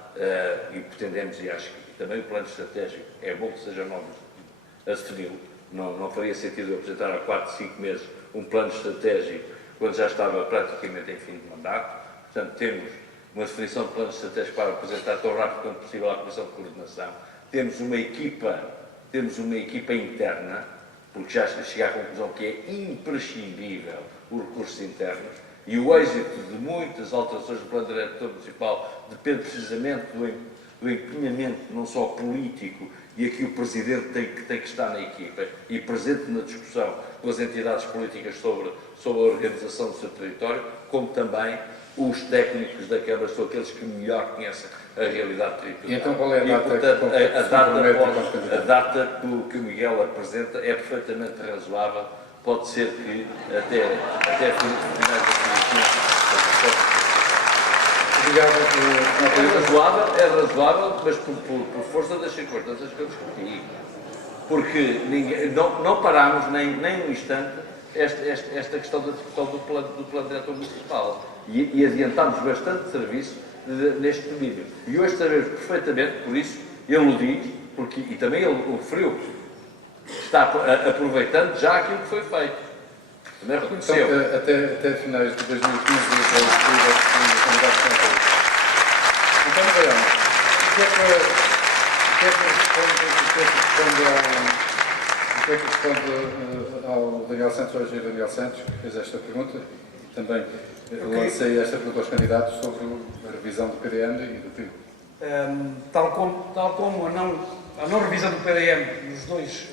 e pretendemos, e acho que também o plano estratégico é bom que seja novo a defini-lo. Não faria sentido eu apresentar há 4, 5 meses um plano estratégico quando já estava praticamente em fim de mandato. Portanto, temos uma definição de plano estratégico para apresentar tão rápido quanto possível à Comissão de Coordenação. Temos uma equipa interna, porque já cheguei à conclusão que é imprescindível os recursos internos, e o êxito de muitas alterações do plano diretor municipal depende precisamente do empenhamento não só político, e aqui o Presidente tem que estar na equipa e presente na discussão com as entidades políticas sobre a organização do seu território, como também os técnicos da Câmara são aqueles que melhor conhecem a realidade territorial. E então qual é a data? Portanto, a data que o Miguel apresenta é perfeitamente razoável. Pode ser que até finais de 2015. É razoável, mas por força das circunstâncias que eu discuti. Porque não parámos nem um instante esta questão da discussão do plano diretor municipal. E adiantámos bastante serviço neste domínio. E hoje sabemos perfeitamente, por isso ele o diz, e também ele o referiu, está aproveitando já aquilo que foi feito. Também reconheceu. Então, até finais de 2015, então, verão, o que é que responde ao Daniel Santos, ao engenheiro Daniel Santos, que fez esta pergunta, e também lancei esta pergunta aos candidatos sobre a revisão do PDM e do PIB. Tal como a não revisão do PDM nos 2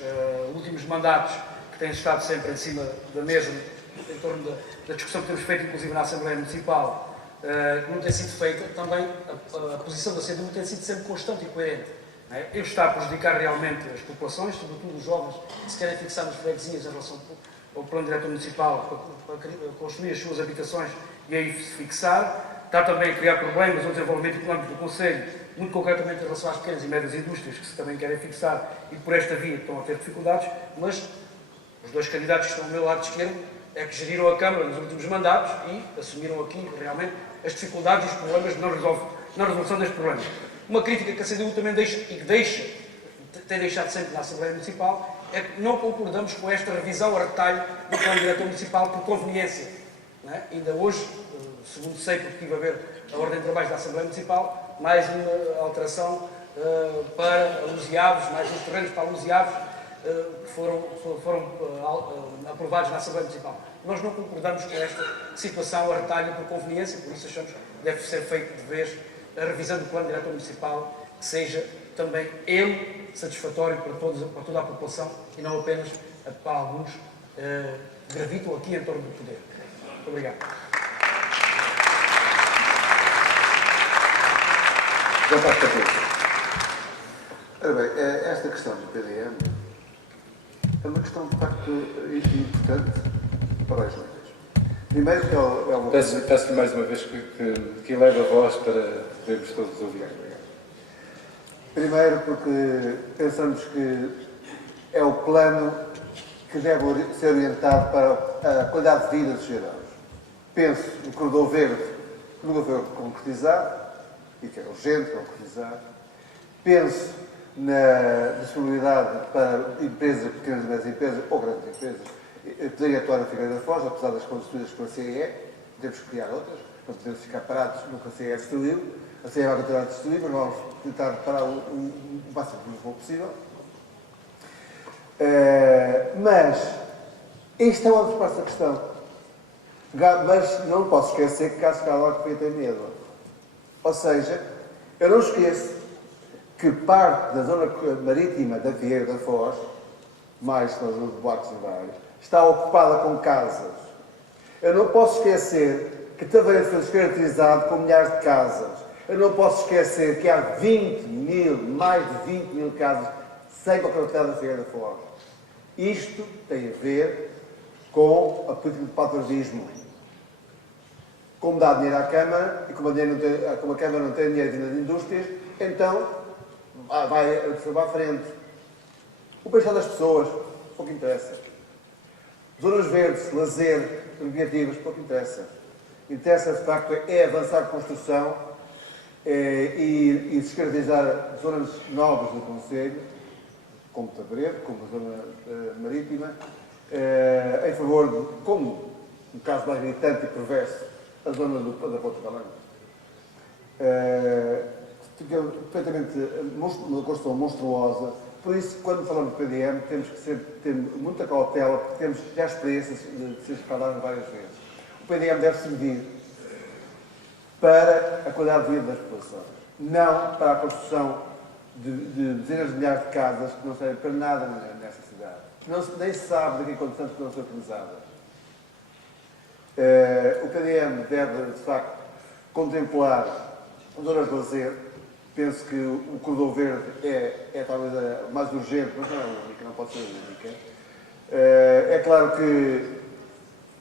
últimos mandatos, que tem estado sempre em cima da mesa, em torno da discussão que temos feito, inclusive na Assembleia Municipal, não tem sido feita, também a posição da CDU tem sido sempre constante e coerente. Ele está a prejudicar realmente as populações, sobretudo os jovens, que se querem fixar nas freguesias em relação ao plano diretor municipal para construir as suas habitações e aí se fixar. Está também a criar problemas no desenvolvimento económico do Conselho, muito concretamente em relação às pequenas e médias indústrias, que se também querem fixar e por esta via estão a ter dificuldades, mas os 2 candidatos que estão ao meu lado esquerdo é que geriram a Câmara nos últimos mandatos e assumiram aqui realmente as dificuldades e os problemas na resolução destes problemas. Uma crítica que a CDU também tem deixado sempre na Assembleia Municipal é que não concordamos com esta revisão a retalho do plano diretor municipal por conveniência. Não é? Ainda hoje, segundo sei, porque estive a ver a ordem de trabalhos da Assembleia Municipal, mais uma alteração para alusiados, mais uns terrenos para alusiados que foram aprovados na Assembleia Municipal. Nós não concordamos com esta situação a retalho por conveniência, por isso achamos que deve ser feito de vez a revisão do plano diretor municipal, que seja também ele satisfatório para toda a população e não apenas para alguns que gravitam aqui em torno do poder. Muito obrigado. Ora bem, esta questão do PDM é uma questão de facto importante para as noites. Primeiro que é uma coisa... Peço-lhe mais uma vez que eleve a voz para podermos todos ouvir. Primeiro porque pensamos que é o plano que deve ser orientado para a qualidade de vida dos cidadãos. Penso no corredor verde, que nunca foi concretizado, e que é urgente concretizar. Penso na disponibilidade para empresas, pequenas e médias empresas ou grandes empresas, poderem atuar na Figueira da Foz, apesar das constituídas pela CEE, temos que criar outras, não podemos ficar parados, nunca a CEE destruiu, a CEE vai continuar a destruir, mas vamos tentar parar o máximo possível. Mas, esta é uma resposta à questão. Mas não posso esquecer que Carlos Carvalho tem medo. Ou seja, eu não esqueço que parte da zona marítima da Figueira da Foz, mais na zona de Boates e Bares, está ocupada com casas. Eu não posso esquecer que Taveiro foi descaracterizado com milhares de casas. Eu não posso esquecer que há mais de 20 mil casas sem qualquer utilidade da Figueira da Foz. Isto tem a ver com a política de paternalismo. Como dá dinheiro à Câmara, e como a Câmara não tem dinheiro vindo das indústrias, então vai à frente. O bem-estar das pessoas, pouco interessa. Zonas verdes, lazer, recreativas, pouco interessa. Interessa, de facto, é avançar a construção e descaracterizar zonas novas do Conselho, como Tabaredo, como a zona marítima, em favor de, como um caso mais gritante e perverso, a zona da Ponte Galante. Fica perfeitamente uma construção monstruosa. Por isso, quando falamos de PDM, temos que ter muita cautela, porque temos já experiências de ser faladas várias vezes. O PDM deve servir para a qualidade de vida das populações, não para a construção de dezenas de milhares de casas que não servem para nada nesta cidade. Nem se sabe daqui a quanto tempo não são utilizadas. O PDM deve, de facto, contemplar zonas de lazer. Penso que o Corredor Verde é talvez a mais urgente, mas não é a única, não pode ser a única. É claro que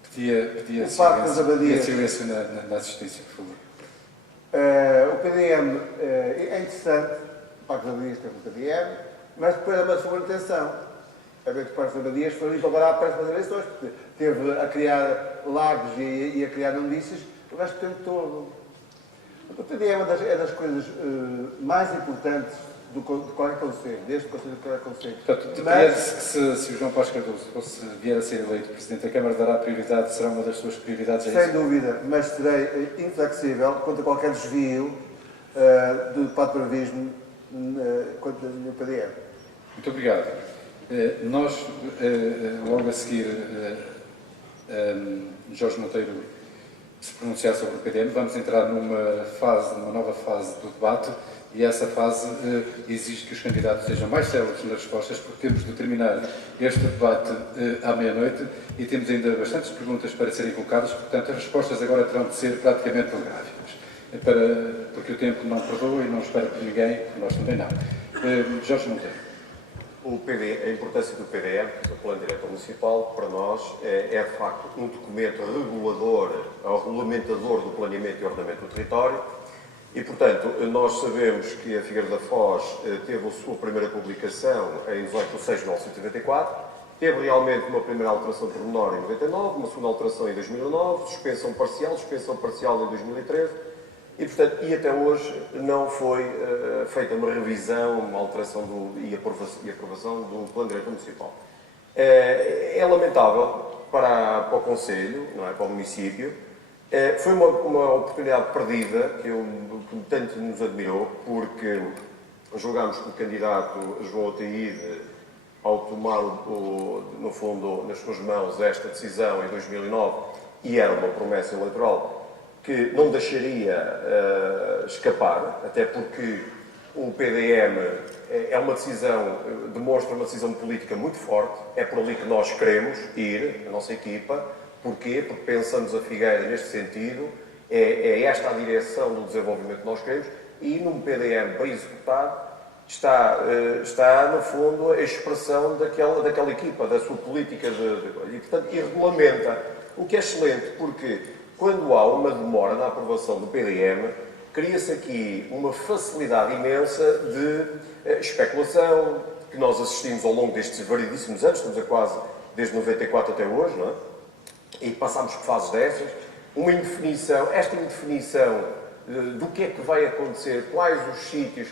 Pedia o Parque das Abadias, silêncio na assistência, por favor. o PDM é interessante, o Parque das Abadias tem um PDM, mas depois é uma sua manutenção. A ver que o Parque das Abadias foi ali para parar para as eleições, porque teve a criar lagos e a criar lundícias, o resto do tempo todo. O PDM é das coisas mais importantes de qualquer conselho, desde o conselho de qualquer conselho. Portanto, se o João Paulo Cardoso vier a ser eleito Presidente da Câmara, dará prioridade, será uma das suas prioridades? Sem dúvida, mas serei inflexível contra qualquer desvio do paternalismo no PDM. Muito obrigado. Nós, logo a seguir, Jorge Monteiro se pronunciar sobre o PDM, vamos entrar numa nova fase do debate, e essa fase exige que os candidatos sejam mais céleres nas respostas, porque temos de terminar este debate à meia-noite e temos ainda bastantes perguntas para serem colocadas, portanto as respostas agora terão de ser praticamente telegráficas, porque o tempo não perdoa e não espera por ninguém, por nós também não. Jorge Monteiro. A importância do PDM, o Plano Diretor Municipal, para nós é de facto um documento regulamentador do planeamento e ordenamento do território e, portanto, nós sabemos que a Figueira da Foz teve a sua primeira publicação em 18 de 6 de 1994, teve realmente uma primeira alteração de pormenor em 99, uma segunda alteração em 2009, suspensão parcial em 2013, e, portanto, até hoje não foi feita uma revisão, uma alteração e aprovação do Plano Diretor Municipal. É lamentável para o Conselho, não é, para o município. Foi uma oportunidade perdida que tanto nos admirou, porque julgámos que o candidato João Ataíde, ao tomar, no fundo, nas suas mãos esta decisão em 2009, e era uma promessa eleitoral, que não deixaria escapar, até porque o PDM demonstra uma decisão política muito forte, é por ali que nós queremos ir, a nossa equipa. Porquê? Porque pensamos a Figueira neste sentido, é esta a direção do desenvolvimento que nós queremos, e num PDM bem executado está no fundo, a expressão daquela equipa, da sua política e, portanto, e regulamenta, o que é excelente, porque quando há uma demora na aprovação do PDM, cria-se aqui uma facilidade imensa de especulação, que nós assistimos ao longo destes variedíssimos anos, estamos a quase desde 94 até hoje, não é? E passámos por fases dessas, esta indefinição do que é que vai acontecer, quais os sítios,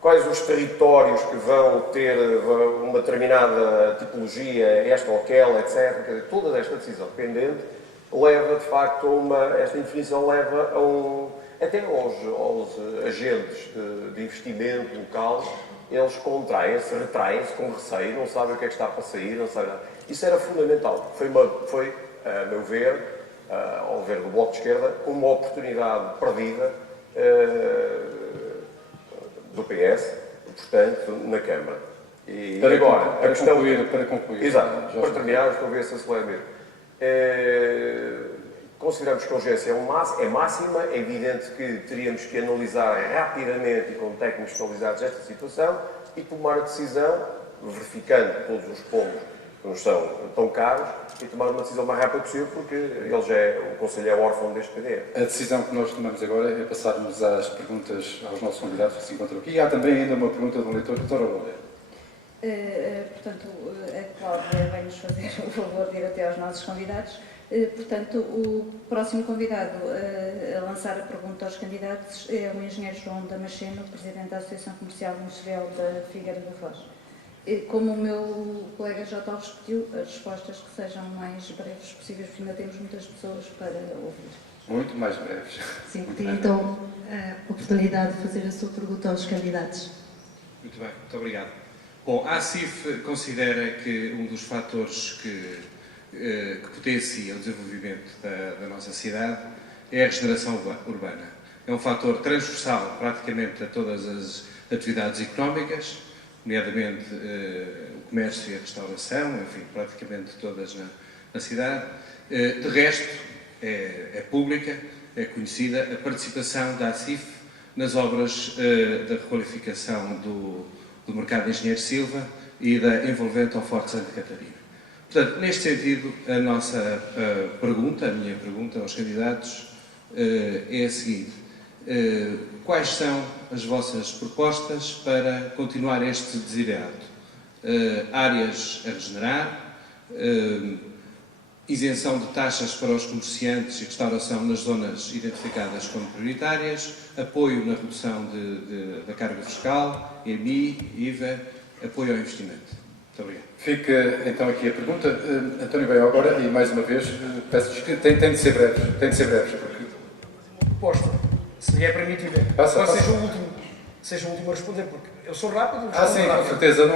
quais os territórios que vão ter uma determinada tipologia, esta ou aquela, etc. Toda esta decisão pendente leva, de facto, esta indefinição leva até aos agentes de investimento local, eles contraem-se, retraem-se com receio, não sabem o que é que está para sair, não sabem nada. Isso era fundamental. Foi, a meu ver, ao ver do Bloco de Esquerda, uma oportunidade perdida do PS, portanto, na Câmara. E Para agora, para a questão... concluir. Exato, Jorge para terminar, estou a ver se acelera. Consideramos que a urgência é máxima, é evidente que teríamos que analisar rapidamente e com técnicos especializados esta situação e tomar a decisão, verificando todos os pontos que nos são tão caros, e tomar uma decisão o mais rápida possível, porque o Conselho é órfão deste PDF. A decisão que nós tomamos agora é passarmos às perguntas aos nossos convidados que se encontram aqui. E há também ainda uma pergunta de um leitor, doutora Lória. Portanto, a Cláudia vai-nos fazer o favor de ir até aos nossos convidados. Portanto, o próximo convidado a lançar a pergunta aos candidatos é o engenheiro João Damasceno, presidente da Associação Comercial Industrial da Figueira da Foz. Como o meu colega já Alves pediu, as respostas que sejam mais breves possíveis, porque ainda temos muitas pessoas para ouvir. Muito mais breves. Sim, tem então a oportunidade de fazer a sua pergunta aos candidatos. Muito bem, muito obrigado. Bom, a ACIF considera que um dos fatores que potencia o desenvolvimento da nossa cidade é a regeneração urbana. É um fator transversal praticamente a todas as atividades económicas, nomeadamente o comércio e a restauração, enfim, praticamente todas na cidade. De resto, é pública, é conhecida a participação da ACIF nas obras da requalificação do mercado de Engenheiro Silva e da envolvente ao Forte Santa Catarina. Portanto, neste sentido, a nossa pergunta, a minha pergunta aos candidatos é a seguinte: quais são as vossas propostas para continuar este desiderato? Áreas a regenerar, isenção de taxas para os comerciantes e restauração nas zonas identificadas como prioritárias, apoio na redução da carga fiscal, EMI, IVA, apoio ao investimento. Muito obrigado. Fica então aqui a pergunta. António Baião, agora, e mais uma vez, peço-lhes que tem de ser breves, porque... Proposta, se lhe é permitida. Passa. Seja o último a responder, porque eu sou rápido. Sim, com certeza.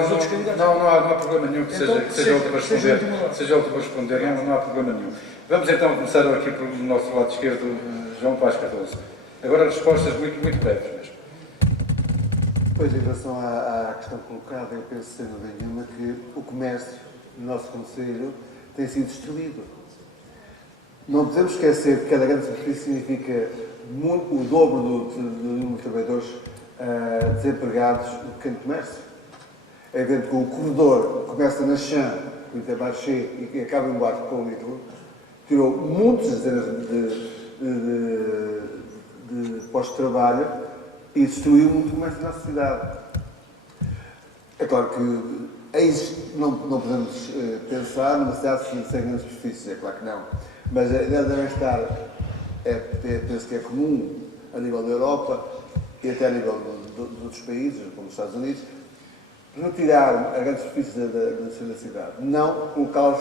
Não há problema nenhum que então, seja o último a responder. Seja o último a responder, não há problema nenhum. Vamos então começar aqui pelo nosso lado esquerdo, João Paz Cardoso. Agora respostas muito breves mesmo. Pois, em relação à questão colocada, eu penso, sem dúvida nenhuma, que o comércio no nosso Conselho tem sido destruído. Não podemos esquecer que cada grande superfície significa o dobro do número de trabalhadores desempregados no pequeno comércio. É evidente que o corredor começa na Chã, o Intermarché, e acaba em Barco com o Lidl, tirou muitas dezenas de postos de trabalho e destruiu muito comércio na nossa cidade. É claro que não podemos pensar numa cidade sem grandes superfícies, é claro que não. Mas devem estar, penso que é comum a nível da Europa e até a nível de outros países, como os Estados Unidos, retirar a grande superfície da cidade, não colocá-los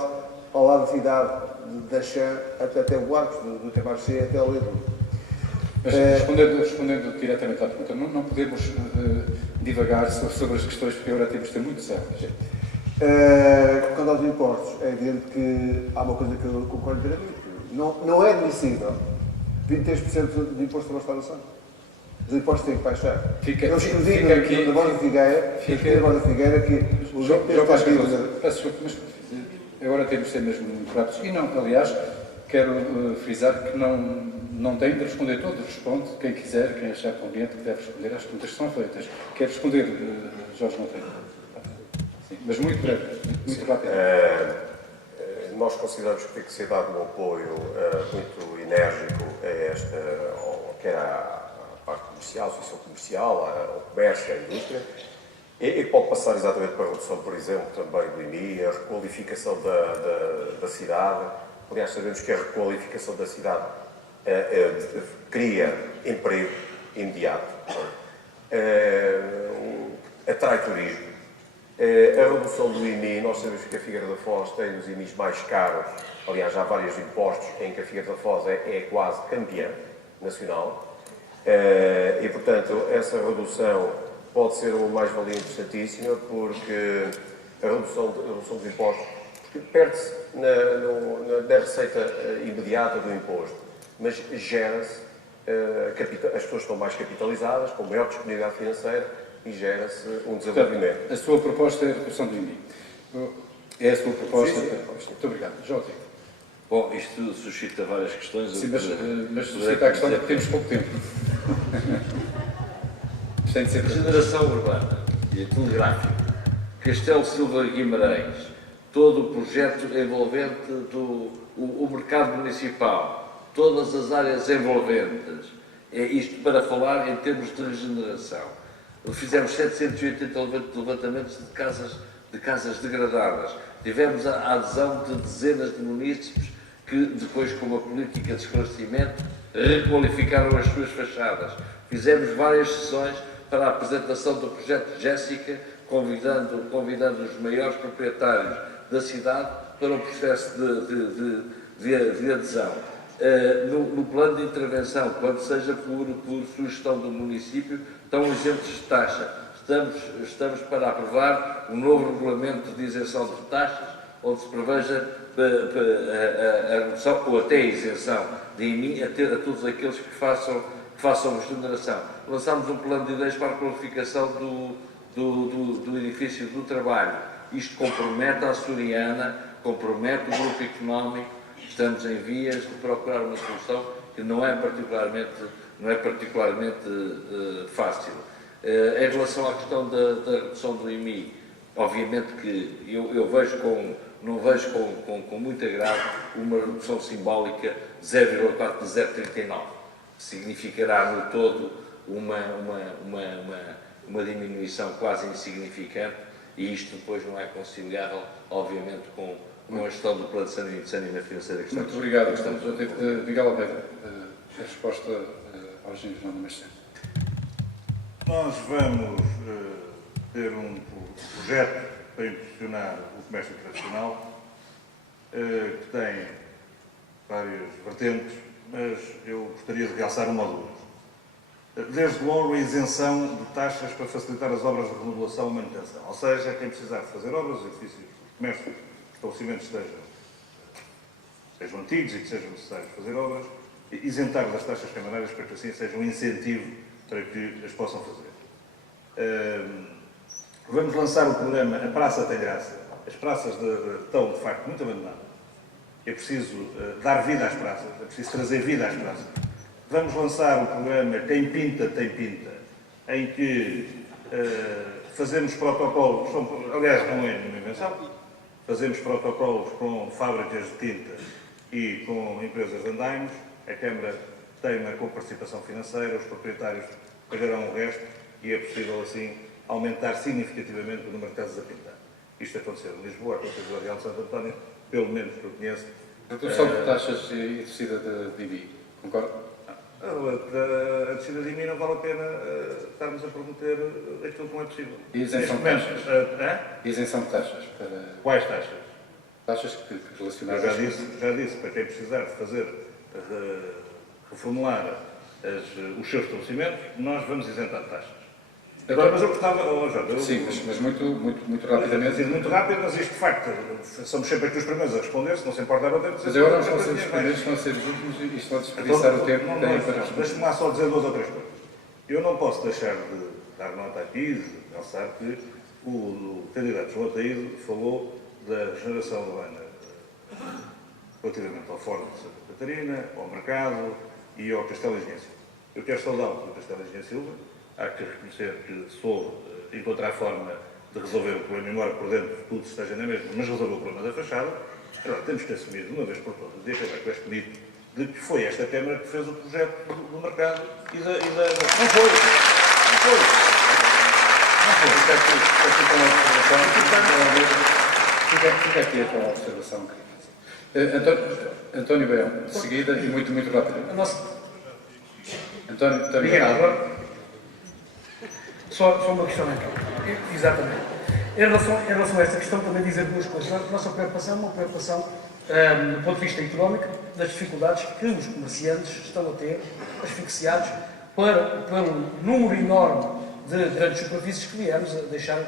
ao lado da cidade, da Chã até o Arcos, do Intermarché até ao Lidl. Mas respondendo diretamente à pergunta, não podemos divagar sobre as questões, porque agora temos de ter muito certo. Quanto aos impostos, é evidente que há uma coisa que eu concordo inteiramente. Não é admissível 23% de imposto sobre a restauração. Os impostos têm que baixar. Eu escrevi na Voz da Figueira que o João Paz Cardoso, peço desculpa, mas agora temos de ser mesmo muito rápidos. E não, aliás, quero frisar que não tem de responder todos. Responde quem quiser, quem achar conveniente que deve responder às perguntas que são feitas. Quer responder, Jorge Monteiro? Sim, mas muito breve, muito rápido. Nós consideramos que tem que ser dado um apoio muito enérgico a quer à parte comercial, à associação comercial, ao comércio, à indústria, e pode passar exatamente para a redução, por exemplo, também do IMI, a requalificação da cidade. Aliás, sabemos que a requalificação da cidade cria emprego imediato, atrai turismo. A redução do IMI, nós sabemos que a Figueira da Foz tem os IMIs mais caros, aliás, há vários impostos em que a Figueira da Foz é quase campeã nacional, e, portanto, essa redução pode ser uma mais-valia interessantíssima, porque a redução dos impostos perde-se na receita imediata do imposto, mas gera-se, as pessoas estão mais capitalizadas, com maior disponibilidade financeira, e gera-se um desenvolvimento. Portanto, a sua proposta é a redução do IMI. É a sua proposta? Sim, sim. Muito obrigado. Jorge. Bom, isto suscita várias questões. Sim, mas suscita a questão de que temos pouco tempo. Isto tem de ser... Regeneração urbana e telegráfica, Castelo Silva de Guimarães, todo o projeto envolvente o mercado municipal, todas as áreas envolventes, é isto para falar em termos de regeneração. Fizemos 780 levantamentos de casas degradadas, tivemos a adesão de dezenas de munícipes que depois, com uma política de esclarecimento, requalificaram as suas fachadas. Fizemos várias sessões para a apresentação do projeto Jéssica, convidando os maiores proprietários da cidade para o processo de adesão. No plano de intervenção, quando seja por sugestão do município, estão isentos de taxa. Estamos para aprovar um novo regulamento de isenção de taxas, onde se preveja a redução ou até a isenção de IMI a todos aqueles que façam regeneração. Lançámos um plano de ideias para a qualificação do edifício do trabalho. Isto compromete a açoriana, compromete o grupo económico. Estamos em vias de procurar uma solução que não é particularmente fácil. Em relação à questão da redução do IMI, obviamente que não vejo com muito agrado uma redução simbólica de 0,4 de 0,39. Significará no todo uma diminuição quase insignificante e isto depois não é conciliável, obviamente, com a gestão do plano de saneamento financeiro. Muito obrigado. Miguel Almeida, a resposta ao engenheiro Fernando Machado. Nós vamos ter um projeto para impulsionar o comércio tradicional, que tem várias vertentes, mas eu gostaria de realçar uma ou duas. Desde logo, a isenção de taxas para facilitar as obras de remodelação e manutenção. Ou seja, quem precisar de fazer obras, edifícios, comércios, estabelecimentos sejam antigos e que sejam necessários fazer obras, isentar das taxas camarárias para que assim seja um incentivo para que as possam fazer. Vamos lançar o programa A Praça Tem Graça. As praças estão, de facto, muito abandonadas. É preciso dar vida às praças, é preciso trazer vida às praças. Vamos lançar o programa Quem Pinta, Tem Pinta, em que fazemos protocolos, aliás, não é uma invenção, fazemos protocolos com fábricas de tinta e com empresas de andaimes. A Câmara tem uma coparticipação financeira, os proprietários pagarão o resto e é possível, assim, aumentar significativamente o número de casas a pintar. Isto aconteceu em Lisboa, aconteceu no Real de Santo António, pelo menos que eu conheço. Redução de taxas e descida de IMI, concorda? A descida de IMI não vale a pena estarmos a prometer aquilo que não é possível. E isenção de taxas? Isenção de taxas para... Quais taxas? Taxas que relacionadas... Já disse, para quem precisar de fazer, reformular os seus estabelecimentos, nós vamos isentar taxas. Agora, mas eu gostava... Sim, mas muito rapidamente... Muito rápido, mas isto, de facto, somos sempre aqui os primeiros a responder, se não se importa a Mas agora não vão ser os primeiros, vão ser os últimos e isto vai desperdiçar o tempo que têm para responder. Deixe-me lá só dizer duas ou três coisas. Eu não posso deixar de dar nota aqui, de realçar que o candidato João Ataíde falou da regeneração urbana relativamente ao Fórum de Santa Catarina, ao mercado e ao Castelo Engenheiro Silva. Eu quero saudá-lo pelo Castelo Engenheiro Silva. Há que reconhecer que soube encontrar forma de resolver o problema, embora por dentro tudo esteja na mesma, mas resolveu o problema da fachada. Agora, temos que assumir de uma vez por todas e acabar com este mito de que foi esta Câmara que fez o projeto do mercado e da... Não foi! Fica aqui a uma observação que António Baião, de seguida e muito rápido. António Baião. Só uma questão então. Exatamente. Em relação a esta questão, também dizer duas coisas. A nossa preocupação é uma preocupação do ponto de vista económico, das dificuldades que os comerciantes estão a ter, asfixiados, pelo número enorme de grandes superfícies que viemos a deixar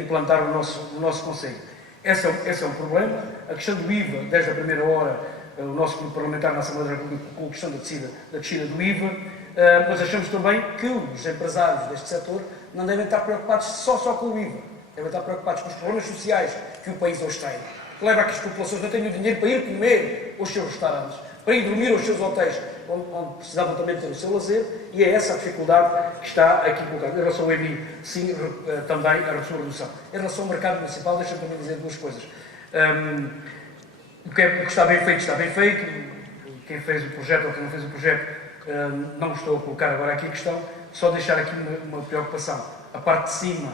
implantar no nosso concelho. Esse é um problema. A questão do IVA, desde a primeira hora, o nosso grupo parlamentar na Assembleia da República colocou a questão da descida do IVA, mas achamos também que os empresários deste setor não devem estar preocupados só com o IVA. Devem estar preocupados com os problemas sociais que o país hoje tem. Que leva a que as populações não tenham dinheiro para ir comer aos seus restaurantes, para ir dormir aos seus hotéis, onde precisavam também ter o seu lazer, e é essa a dificuldade que está aqui colocada. Em relação ao EBI, sim, também a sua redução. Em relação ao mercado municipal, deixa-me também dizer duas coisas. O que está bem feito. Quem fez o projeto ou quem não fez o projeto, não estou a colocar agora aqui a questão, só deixar aqui uma preocupação. A parte de cima,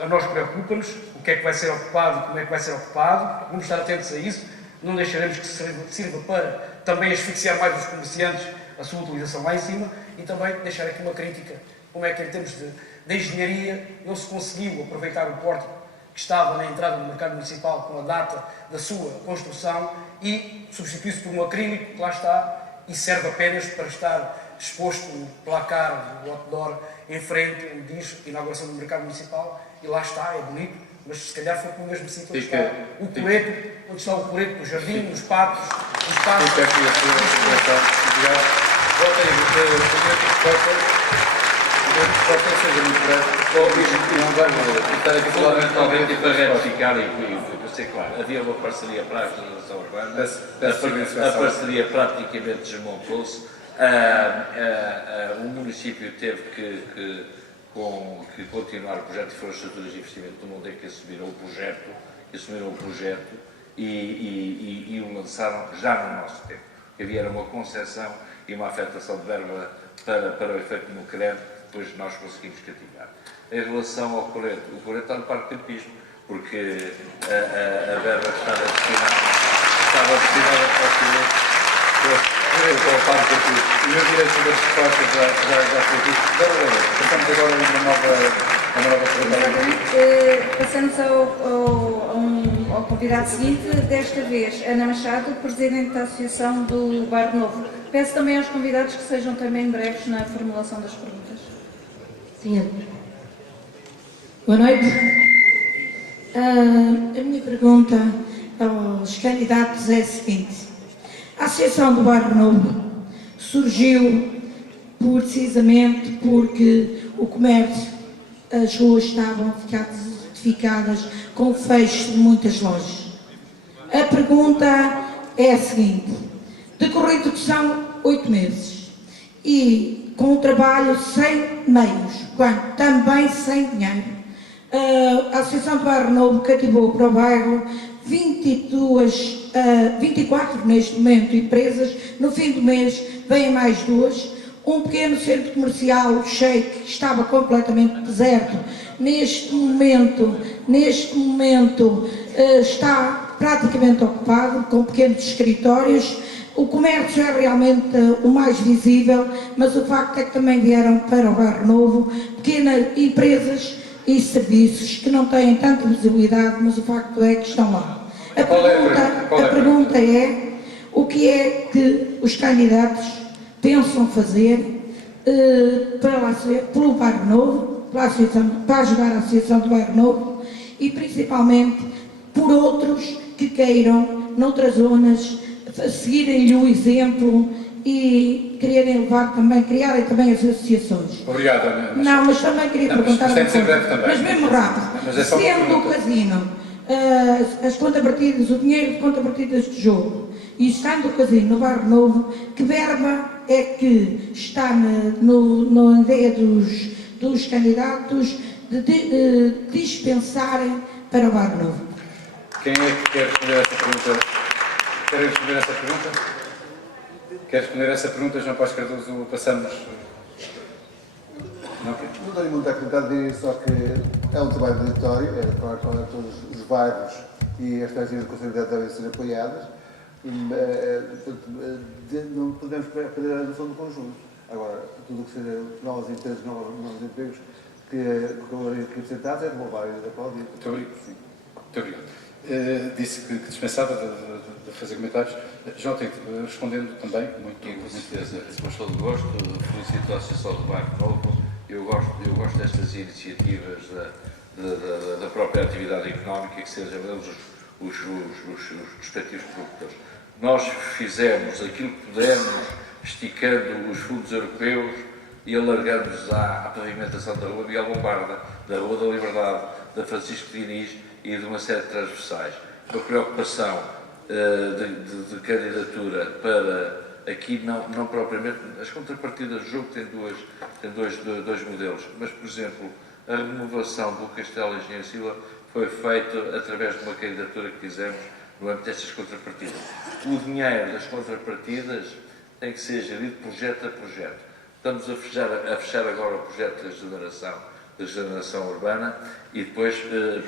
a nós preocupa-nos, o que é que vai ser ocupado e como é que vai ser ocupado, vamos estar atentos a isso, não deixaremos que sirva para também asfixiar mais os comerciantes a sua utilização lá em cima, e também deixar aqui uma crítica, como é que em termos de engenharia não se conseguiu aproveitar o pórtico que estava na entrada do mercado municipal com a data da sua construção e substituir-se por um acrílico que lá está e serve apenas para estar exposto no placar do outdoor em frente, onde diz inauguração do mercado municipal, e lá está, é bonito, mas se calhar foi pelo mesmo sítio onde está o coreto, onde está o coreto do jardim, nos patos, nos passos. Fica aqui a sua obrigado. Voltem a seja muito breve. Fundamentalmente, e para retificar e para ser claro, havia uma parceria para a regeneração urbana, a parceria praticamente desmontou-se, o município teve que continuar o projeto de infraestruturas de investimento do mundo, que assumiram o projeto e o lançaram já no nosso tempo. Havia uma concessão e uma afetação de verba para o efeito no crédito, depois nós conseguimos cativar. Em relação ao Coreto, o Coreto está no Parque de Campismo, porque a verba estava destinada para o Parque de Campismo. O meu direito da resposta já foi dito. Passamos agora a uma nova pergunta. Passamos ao convidado seguinte, desta vez Ana Machado, Presidente da Associação do Bairro Novo. Peço também aos convidados que sejam também breves na formulação das perguntas. Sim. Boa noite. A minha pergunta aos candidatos é a seguinte. A Associação do Bairro Novo surgiu precisamente porque o comércio, as ruas estavam a ficar desertificadas com o fecho de muitas lojas. A pergunta é a seguinte. Decorrido que são 8 meses e com o trabalho sem meios, quando também sem dinheiro, a Associação do Bairro Novo cativou para o bairro 24 neste momento empresas, no fim do mês vêm mais 2, um pequeno centro comercial cheio que estava completamente deserto, neste momento está praticamente ocupado com pequenos escritórios. O comércio é realmente o mais visível, mas o facto é que também vieram para o Bairro Novo pequenas empresas e serviços que não têm tanta visibilidade, mas o facto é que estão lá. A pergunta é o que é que os candidatos pensam fazer pelo Bairro Novo, para ajudar a Associação do Bairro Novo e principalmente por outros que queiram, noutras zonas, seguirem-lhe o exemplo e criarem também as associações. Obrigado, Ana. Não, mas também queria perguntar mas mas mesmo rápido, sendo o casino, as contrapartidas, o dinheiro de contrapartidas de jogo, e estando o casino no Bairro Novo, que verba é que está na ideia dos candidatos de dispensarem para o Bairro Novo? Quem é que quer responder essa pergunta? Querem responder essa pergunta? Quer responder essa pergunta, João Paulo Cardoso? Passamos. Não tenho muita acreditar, diria só que é um trabalho diretório, é claro que todos os bairros e as taxas de conselhidade devem ser apoiadas. Não podemos perder a noção do conjunto. Agora, tudo o que seja novas empresas, novos empregos que forem acrescentados é de louvar e de aplaudir. Muito obrigado. Disse que dispensava de fazer comentários. João, respondendo também, com certeza, com todo gosto, felicito a Associação do Bairro Novo. Eu gosto destas iniciativas da própria atividade económica, que sejam os respectivos produtores. Nós fizemos aquilo que pudemos, esticando os fundos europeus e alargamos à pavimentação da Rua Miguel Bombarda, da Rua da Liberdade, da Francisco Diniz e de uma série de transversais. A preocupação de candidatura para aqui, não propriamente, as contrapartidas do jogo têm dois modelos, mas, por exemplo, a renovação do Castelo Engenheiro Silva foi feita através de uma candidatura que fizemos no âmbito destas contrapartidas. O dinheiro das contrapartidas tem que ser gerido projeto a projeto. Estamos a fechar agora o projeto de regeneração urbana e depois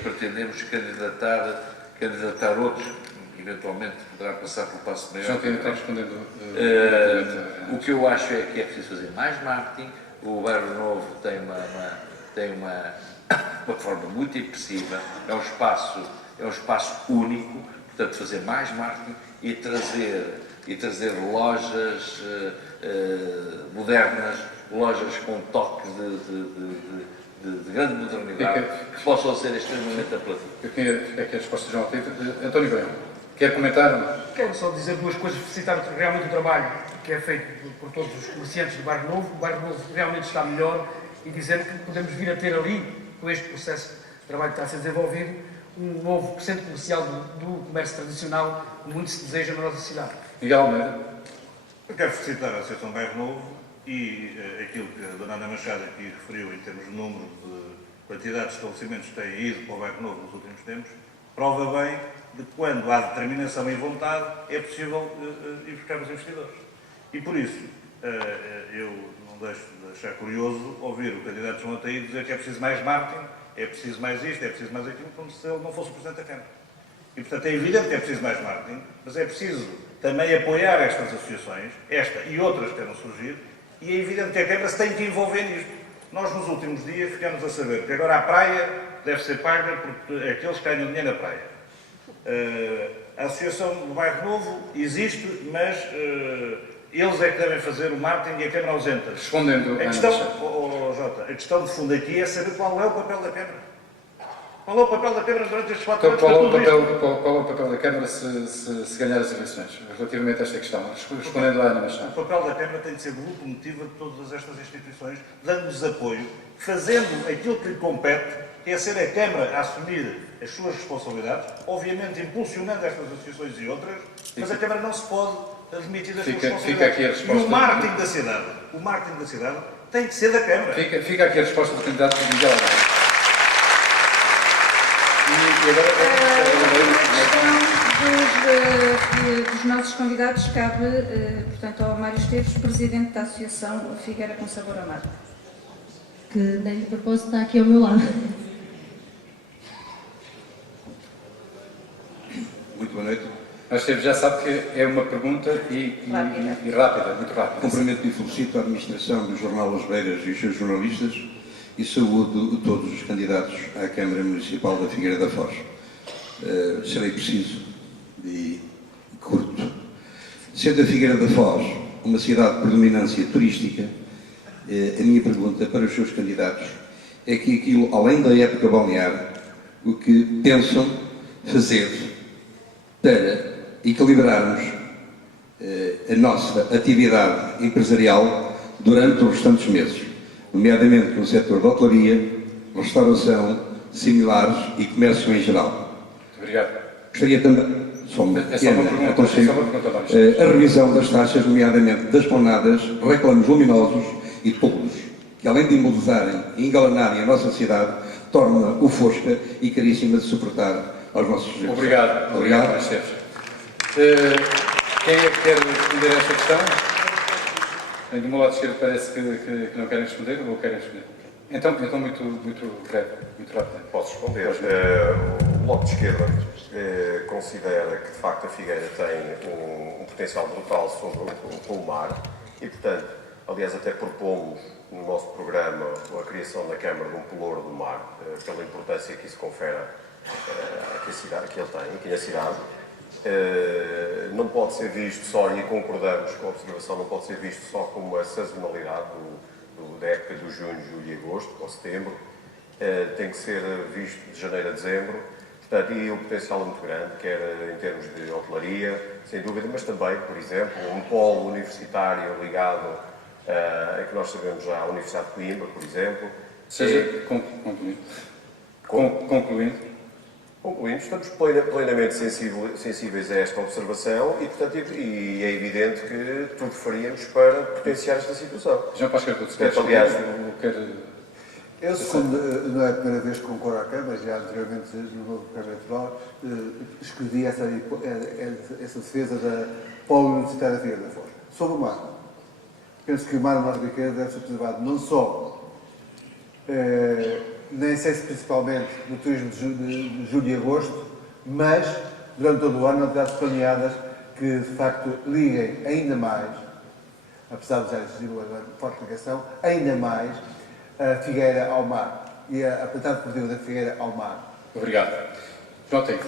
pretendemos candidatar outros, eventualmente poderá passar pelo Paço Maior. João Pina está respondendo. O que eu acho é que é preciso fazer mais marketing. O Bairro Novo tem uma forma muito impressiva, é um espaço único, portanto fazer mais marketing e trazer lojas modernas, lojas com um toque de grande modernidade, que possam ser extremamente apelativas. Eu queria aqui a resposta de João Pina. António Grão, quer comentar? Quero só dizer duas coisas, felicitar realmente o trabalho que é feito por todos os comerciantes do Bairro Novo. O Bairro Novo realmente está melhor e dizer que podemos vir a ter ali, com este processo de trabalho que está a ser desenvolvido, um novo centro comercial do comércio tradicional que muito se deseja na nossa cidade. Miguel Almeida. Eu quero felicitar a Associação Bairro Novo e aquilo que a Dona Ana Machado aqui referiu em termos de número de quantidade de estabelecimentos que têm ido para o Bairro Novo nos últimos tempos, prova bem de que quando há determinação e vontade é possível ir buscar os investidores. E por isso, eu não deixo de achar curioso ouvir o candidato João Ataíde dizer que é preciso mais marketing, é preciso mais isto, é preciso mais aquilo, como se ele não fosse o Presidente da Câmara. E, portanto, é evidente que é preciso mais marketing, mas é preciso também apoiar estas associações, esta e outras que tenham surgido, e é evidente que a Câmara se tem que envolver nisto. Nós, nos últimos dias, ficamos a saber que agora a praia deve ser paga por aqueles que ganham dinheiro na praia. A Associação do Bairro Novo existe, mas eles é que devem fazer o marketing e a Câmara ausenta. Respondendo a questão, Jota, a questão de fundo aqui é saber qual é o papel da Câmara. Qual é o papel da Câmara durante estes 4 anos? Qual é o papel da Câmara se ganhar as eleições, relativamente a esta questão? Respondendo à Ana Machado. O papel da Câmara tem de ser de locomotiva de todas estas instituições, dando-lhes apoio, fazendo aquilo que lhe compete, que é ser a Câmara a assumir as suas responsabilidades, obviamente impulsionando estas associações e outras, mas a Câmara não se pode admitir das suas responsabilidades. Fica aqui a resposta. E o marketing da cidade tem que ser da Câmara. Fica aqui a resposta do candidato Miguel Almeida. E agora, a questão dos nossos convidados cabe, portanto, ao Mário Esteves, Presidente da Associação Figueira com Sabor Amargo. Que nem de propósito está aqui ao meu lado. Muito boa noite. Mas já sabe que é uma pergunta e rápida, muito rápida. Cumprimento e felicito a administração do Jornal As Beiras e os seus jornalistas e saúdo todos os candidatos à Câmara Municipal da Figueira da Foz. Serei preciso e curto. Sendo a Figueira da Foz uma cidade de predominância turística, a minha pergunta para os seus candidatos é que aquilo, além da época balnear, o que pensam fazer para equilibrarmos a nossa atividade empresarial durante os restantes meses, nomeadamente no setor da hotelaria, restauração, similares e comércio em geral. Muito obrigado. Gostaria também, só uma pequena aconselho, a revisão das taxas, nomeadamente das planadas, reclames luminosos e toldos, que além de imobilizarem e engalanarem a nossa cidade, torna o fosca e caríssima de suportar aos nossos sujeitos. Obrigado. Obrigado. Quem é que quer responder a esta questão? Do meu lado esquerdo parece que não querem responder ou querem responder? Então muito breve, muito rápido. Posso responder. O Bloco de Esquerda considera que, de facto, a Figueira tem um potencial brutal com o mar e, portanto, aliás, até propomos no nosso programa a criação na Câmara de um pelouro do mar, pela importância que isso confere que ele tem, aqui na cidade. Não pode ser visto só, e concordamos com a observação, não pode ser visto só como a sazonalidade da época do junho, julho e agosto, ou setembro. Tem que ser visto de janeiro a dezembro. Portanto, e o potencial é muito grande, quer em termos de hotelaria, sem dúvida, mas também, por exemplo, um polo universitário ligado em que nós sabemos já a Universidade de Coimbra, por exemplo. Concluindo, estamos plenamente sensíveis a esta observação e, portanto, é evidente que tudo faríamos para potenciar esta situação. João Pascoal, aliás, eu, segundo, não é a primeira vez que concordo à Câmara, já anteriormente no novo Câmara Eleitoral, escrevi essa defesa da Polo Universitário da Figueira da Foz. Sobre o mar, penso que o mar Norte Riqueira deve ser preservado não só, nem sei se principalmente no turismo de julho e agosto, mas durante todo o ano atividades planeadas que de facto liguem ainda mais, apesar de já existir uma forte ligação, ainda mais a Figueira ao mar e a plantada esportiva da Figueira ao mar. Obrigado. João Tenco.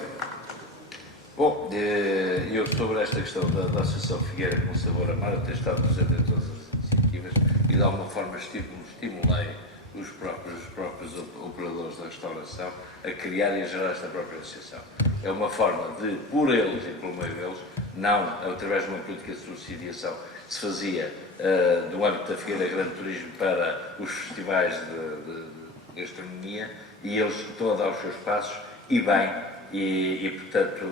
Bom, eu sobre esta questão da Associação Figueira com Sabor a Mar, tenho estado presente em todas as iniciativas e de alguma forma estimulei os próprios operadores da restauração a criar e a gerar esta própria associação. É uma forma de, por eles e pelo meio deles, não através de uma política de subsidiação que se fazia do âmbito da Figueira Grande Turismo para os festivais de gastronomia, e eles estão a dar os seus passos, e bem, e portanto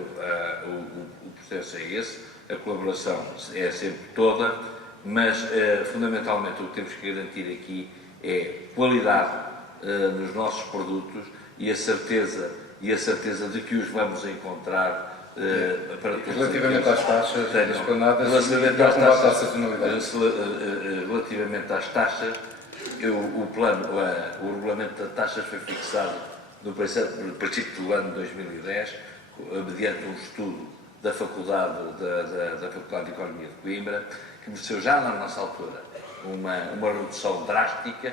o processo é esse, a colaboração é sempre toda, mas fundamentalmente o que temos que garantir aqui é qualidade nos nossos produtos e a certeza de que os vamos encontrar para todos. Relativamente às taxas das planadas e ao combate à sazonalidade. Relativamente às taxas, o regulamento de taxas foi fixado no princípio do ano 2010, mediante um estudo da Faculdade de Economia de Coimbra, que mostrou já na nossa altura uma redução drástica,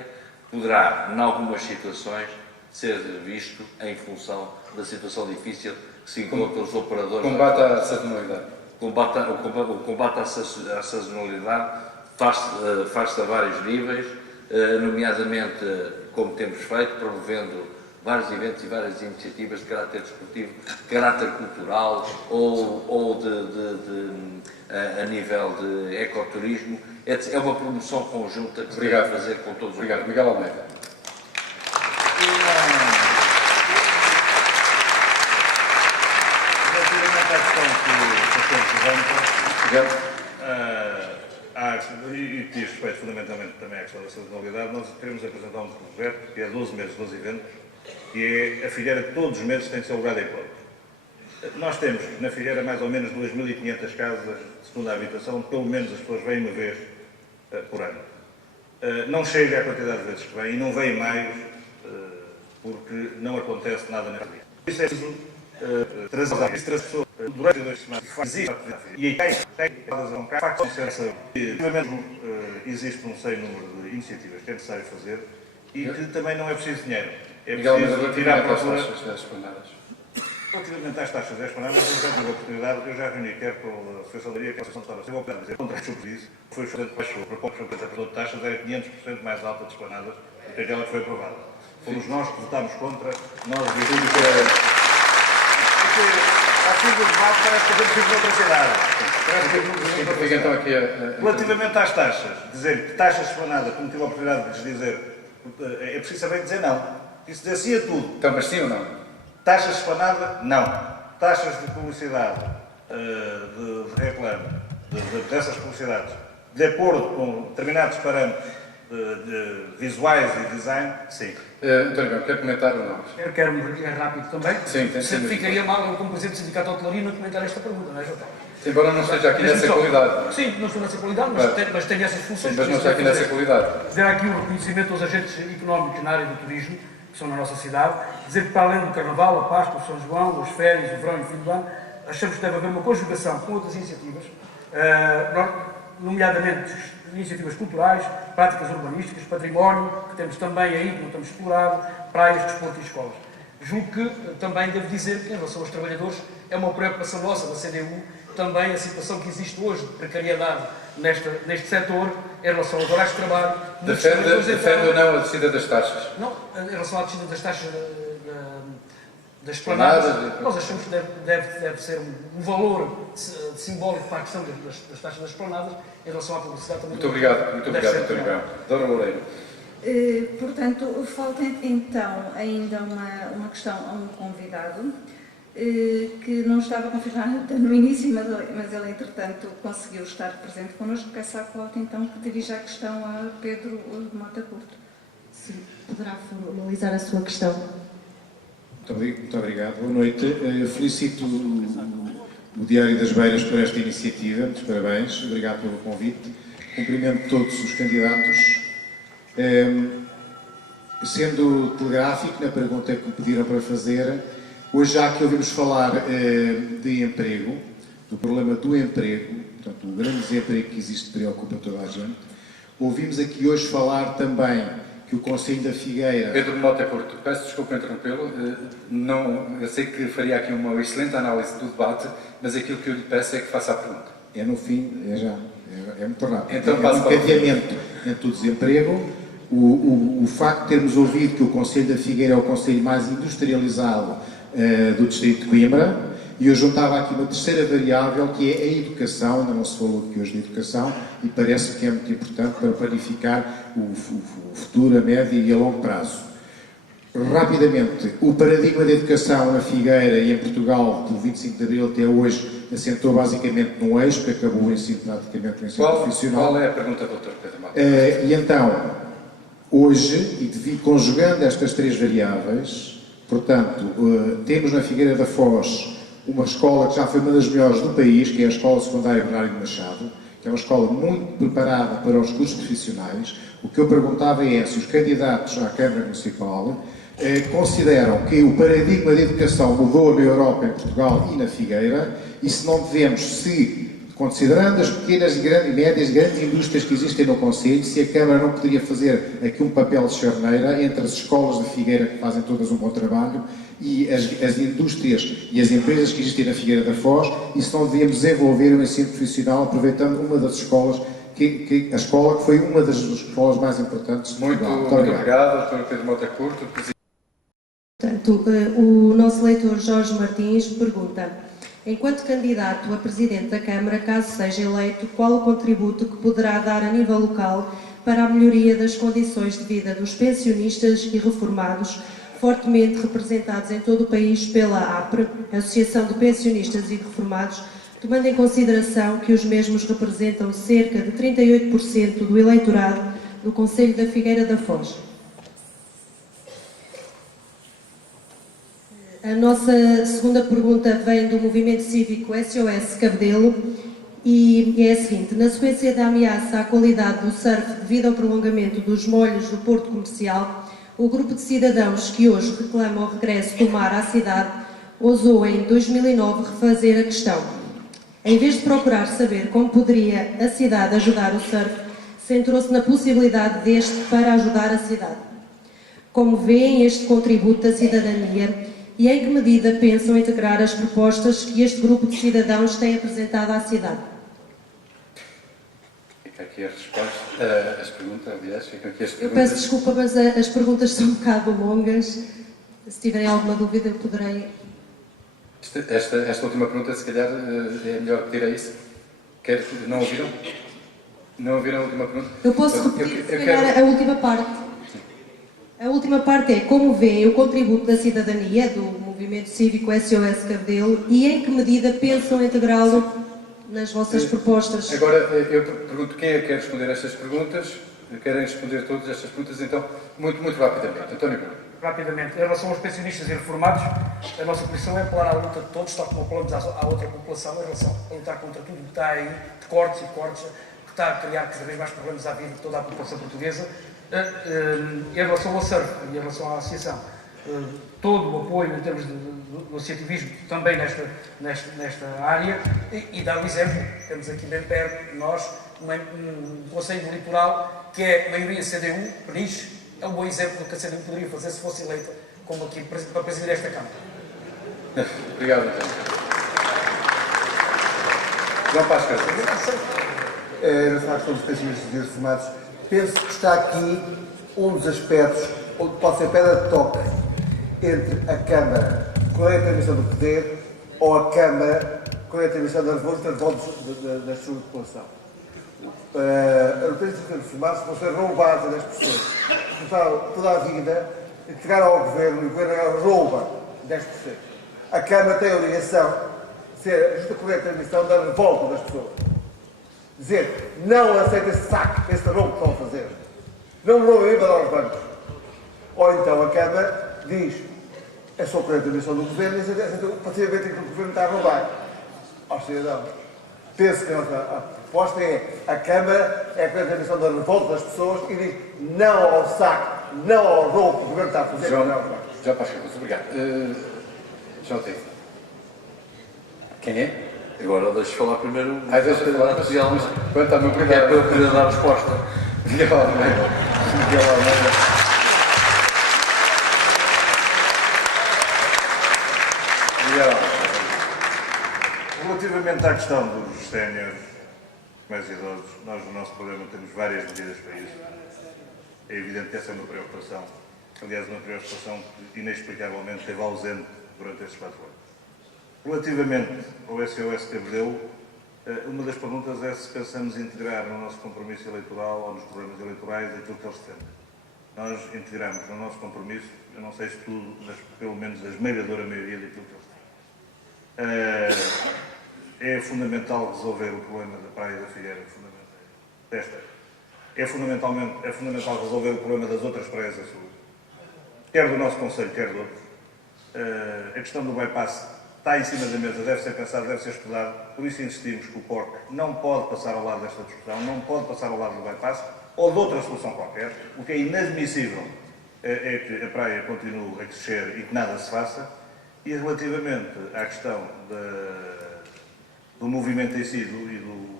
poderá, em algumas situações, ser visto em função da situação difícil que se encontra os operadores. Combate à sazonalidade. O combate à sazonalidade faz-se a vários níveis, nomeadamente, como temos feito, promovendo vários eventos e várias iniciativas de caráter desportivo, de caráter cultural ou a nível de ecoturismo. É uma promoção conjunta que se deve fazer com todos os. Obrigado. Miguel Almeida. Relativamente à questão que o Sr. levanta, e diz respeito fundamentalmente também à questão da sazonalidade, nós queremos apresentar um projeto que é 12 meses, 12 eventos, que é a Figueira todos os meses tem de ser lugar de encontro. Nós temos na Figueira mais ou menos 2.500 casas de segunda habitação, pelo menos as pessoas vêm uma vez por ano. Não chega à quantidade de vezes que vêm e não vêm mais porque não acontece nada na vida. Isso é preciso trazer pessoas durante 2 semanas. Existe e aí existe um sem número de iniciativas que é necessário fazer e que também não é preciso dinheiro. É preciso tirar para fora. Relativamente às taxas das planadas, eu já tive a oportunidade, eu já reuni quer pela Associação da Laria, quer pela Associação de Restauração, eu vou dizer, contra sobre isso, foi bastante baixo, a proposta de taxas era 500% mais alta das planadas do que aquela que foi aprovada. Fomos nós que votámos contra, nós dizemos que era... Aqui do debate parece que a gente vive noutra cidade. Relativamente às taxas, dizer que taxas de esplanada, como tive a oportunidade de lhes dizer, é preciso saber dizer não. Isso dizer sim a tudo. Então, mas sim ou não? Taxas de esplanada, não. Taxas de publicidade, de reclame, dessas publicidades, de acordo com determinados parâmetros visuais e design, sim. António, quer comentar ou não? Eu quero me rápido também. Sim, tem se ficaria mal eu, como presidente do Sindicato de Hotelaria, não comentar esta pergunta, não é, João? Embora não esteja aqui nessa qualidade. Sim, não estou nessa qualidade, mas tenho essas funções. Sim, mas não está aqui nessa qualidade. Dizer aqui o reconhecimento aos agentes económicos na área do turismo, que são na nossa cidade, dizer que para além do Carnaval, a Páscoa, o São João, as férias, o verão e o fim do ano, achamos que deve haver uma conjugação com outras iniciativas, nomeadamente iniciativas culturais, práticas urbanísticas, património, que temos também aí, que não estamos explorado, praias, desporto e escolas. Julgo que também devo dizer que, em relação aos trabalhadores, é uma preocupação nossa da CDU, também a situação que existe hoje de precariedade neste setor, em relação aos horários de trabalho. Defende ou não a descida das taxas? Não, em relação à descida das taxas das esplanadas. Esplanadas, Nós achamos que deve ser um valor simbólico para a questão das taxas das esplanadas. Em relação à publicidade também. Muito obrigado, António Grão. Dona Loureiro. Portanto, falta então ainda uma questão a um convidado que não estava confirmado no início, mas ele entretanto conseguiu estar presente connosco. Peço à Cláudia então que dirija a questão a Pedro Mota Curto. Sim, poderá formalizar a sua questão. Muito obrigado. Boa noite. Felicito o Diário das Beiras por esta iniciativa. Muitos parabéns. Obrigado pelo convite. Cumprimento todos os candidatos. Sendo telegráfico na pergunta que me pediram para fazer, hoje já que ouvimos falar de emprego, do problema do emprego, portanto, o grande desemprego que existe preocupa toda a gente, ouvimos aqui hoje falar também que o Conselho da Figueira... Pedro Mota Curto, peço desculpa interrompê-lo, eu sei que faria aqui uma excelente análise do debate, mas aquilo que eu lhe peço é que faça a pergunta. É no fim, é muito rápido. Então, é um encadeamento entre o desemprego, o facto de termos ouvido que o Conselho da Figueira é o conselho mais industrializado do distrito de Coimbra, e eu juntava aqui uma terceira variável, que é a educação. Ainda não se falou aqui hoje de educação, e parece que é muito importante para planificar o futuro a médio e a longo prazo. Rapidamente, o paradigma da educação na Figueira e em Portugal, do 25 de Abril até hoje, assentou basicamente num eixo, que acabou o ensino praticamente no ensino profissional. Qual é a pergunta, Dr. Pedro Mota? E então, hoje, e conjugando estas três variáveis, portanto, temos na Figueira da Foz uma escola que já foi uma das melhores do país, que é a Escola Secundária Bernardo Machado, que é uma escola muito preparada para os cursos profissionais. O que eu perguntava é se os candidatos à Câmara Municipal consideram que o paradigma de educação mudou na Europa, em Portugal e na Figueira, e se não devemos, considerando as pequenas e médias e grandes indústrias que existem no Conselho, se a Câmara não poderia fazer aqui um papel de charneira entre as escolas da Figueira, que fazem todas um bom trabalho, e as indústrias e as empresas que existem na Figueira da Foz, e se não devíamos desenvolver o ensino profissional aproveitando uma das escolas, a escola que foi uma das escolas mais importantes de Portugal. Muito obrigado, Dr. Pedro Mota Curto. Portanto, o nosso leitor Jorge Martins pergunta: enquanto candidato a Presidente da Câmara, caso seja eleito, qual o contributo que poderá dar a nível local para a melhoria das condições de vida dos pensionistas e reformados, fortemente representados em todo o país pela APRE, Associação de Pensionistas e Reformados, tomando em consideração que os mesmos representam cerca de 38% do eleitorado do Conselho da Figueira da Foz? A nossa segunda pergunta vem do movimento cívico SOS Cabedelo e é a seguinte: na sequência da ameaça à qualidade do surf devido ao prolongamento dos molhos do Porto Comercial, o grupo de cidadãos que hoje reclama o regresso do mar à cidade ousou em 2009 refazer a questão. Em vez de procurar saber como poderia a cidade ajudar o surf, centrou-se na possibilidade deste para ajudar a cidade. Como veem este contributo da cidadania e em que medida pensam integrar as propostas que este grupo de cidadãos tem apresentado à cidade? Fica aqui a resposta, as perguntas, aliás, ficam aqui as perguntas. Eu peço desculpa, mas as perguntas são um bocado longas. Se tiverem alguma dúvida, eu poderei... Esta última pergunta, se calhar, é melhor pedir a isso. Não ouviram? Não ouviram a última pergunta? Eu posso repetir, se calhar, a última parte. A última parte é como veem o contributo da cidadania, do movimento cívico SOS Cabedelo, e em que medida pensam integrá-lo nas vossas propostas? Agora, eu pergunto quem é que quer responder a estas perguntas. Querem responder todas estas perguntas, então, muito rapidamente. António Grão. Rapidamente, em relação aos pensionistas e reformados, a nossa posição é apelar à luta de todos, tal como apelamos à outra população, em relação a lutar contra tudo que está aí, de cortes, que está a criar cada vez mais problemas à vida de toda a população portuguesa. Em relação ao surf e em relação à associação, todo o apoio em termos do associativismo também nesta área, e dar o exemplo. Temos aqui bem perto de nós um Conselho do Litoral que é maioria CDU, Peniche. É um bom exemplo do que a CDU poderia fazer se fosse eleita como aqui para presidir esta Câmara. Obrigado, António. João Páscoa. Na questão dos pensionistas e reformados, penso que está aqui um dos aspectos onde pode ser pedra de toque entre a Câmara qual é a transmissão do poder, ou a Câmara, qual é a transmissão da revolta da sua população. A notícia de reformar-se vão ser roubadas das pessoas. Toda a vida, entregar ao Governo, e o Governo rouba 10%. A Câmara tem a obrigação de ser a justa correta transmissão da revolta das pessoas. Dizer, não aceita esse saque, esse roubo que estão a fazer. Não roubem para dar aos bancos. Ou então a Câmara diz, é só correta transmissão do Governo e aceita passivamente aquilo que o Governo está a roubar aos cidadãos. Penso que a proposta é a Câmara é a correta transmissão da revolta das pessoas e diz não ao saque, não ao roubo que o Governo está a fazer. Já para as obrigado. João Teixeira. Quem é? Agora deixa falar primeiro. Deixa falar. Quanto ao meu cuidado. É para eu poder dar a resposta. Miguel Almeida. Relativamente à questão dos séniores mais idosos, nós no nosso programa temos várias medidas para isso. É evidente que essa é uma preocupação. Aliás, uma preocupação que inexplicavelmente esteve ausente durante estes 4 anos. Relativamente ao SOS que abordeu, uma das perguntas é se pensamos integrar no nosso compromisso eleitoral ou nos programas eleitorais aquilo que eles defendem. Nós integramos no nosso compromisso, eu não sei se tudo, mas pelo menos a esmagadora maioria daquilo que eles têm. É fundamental resolver o problema da Praia da Figueira, é fundamental resolver o problema das outras praias da sul, quer do nosso Conselho, quer de outros. A questão do bypass está em cima da mesa, deve ser pensado, deve ser estudado, por isso insistimos que o PORC não pode passar ao lado desta discussão, não pode passar ao lado do bypass ou de outra solução qualquer. O que é inadmissível é que a praia continue a crescer e que nada se faça. E relativamente à questão do movimento em si e do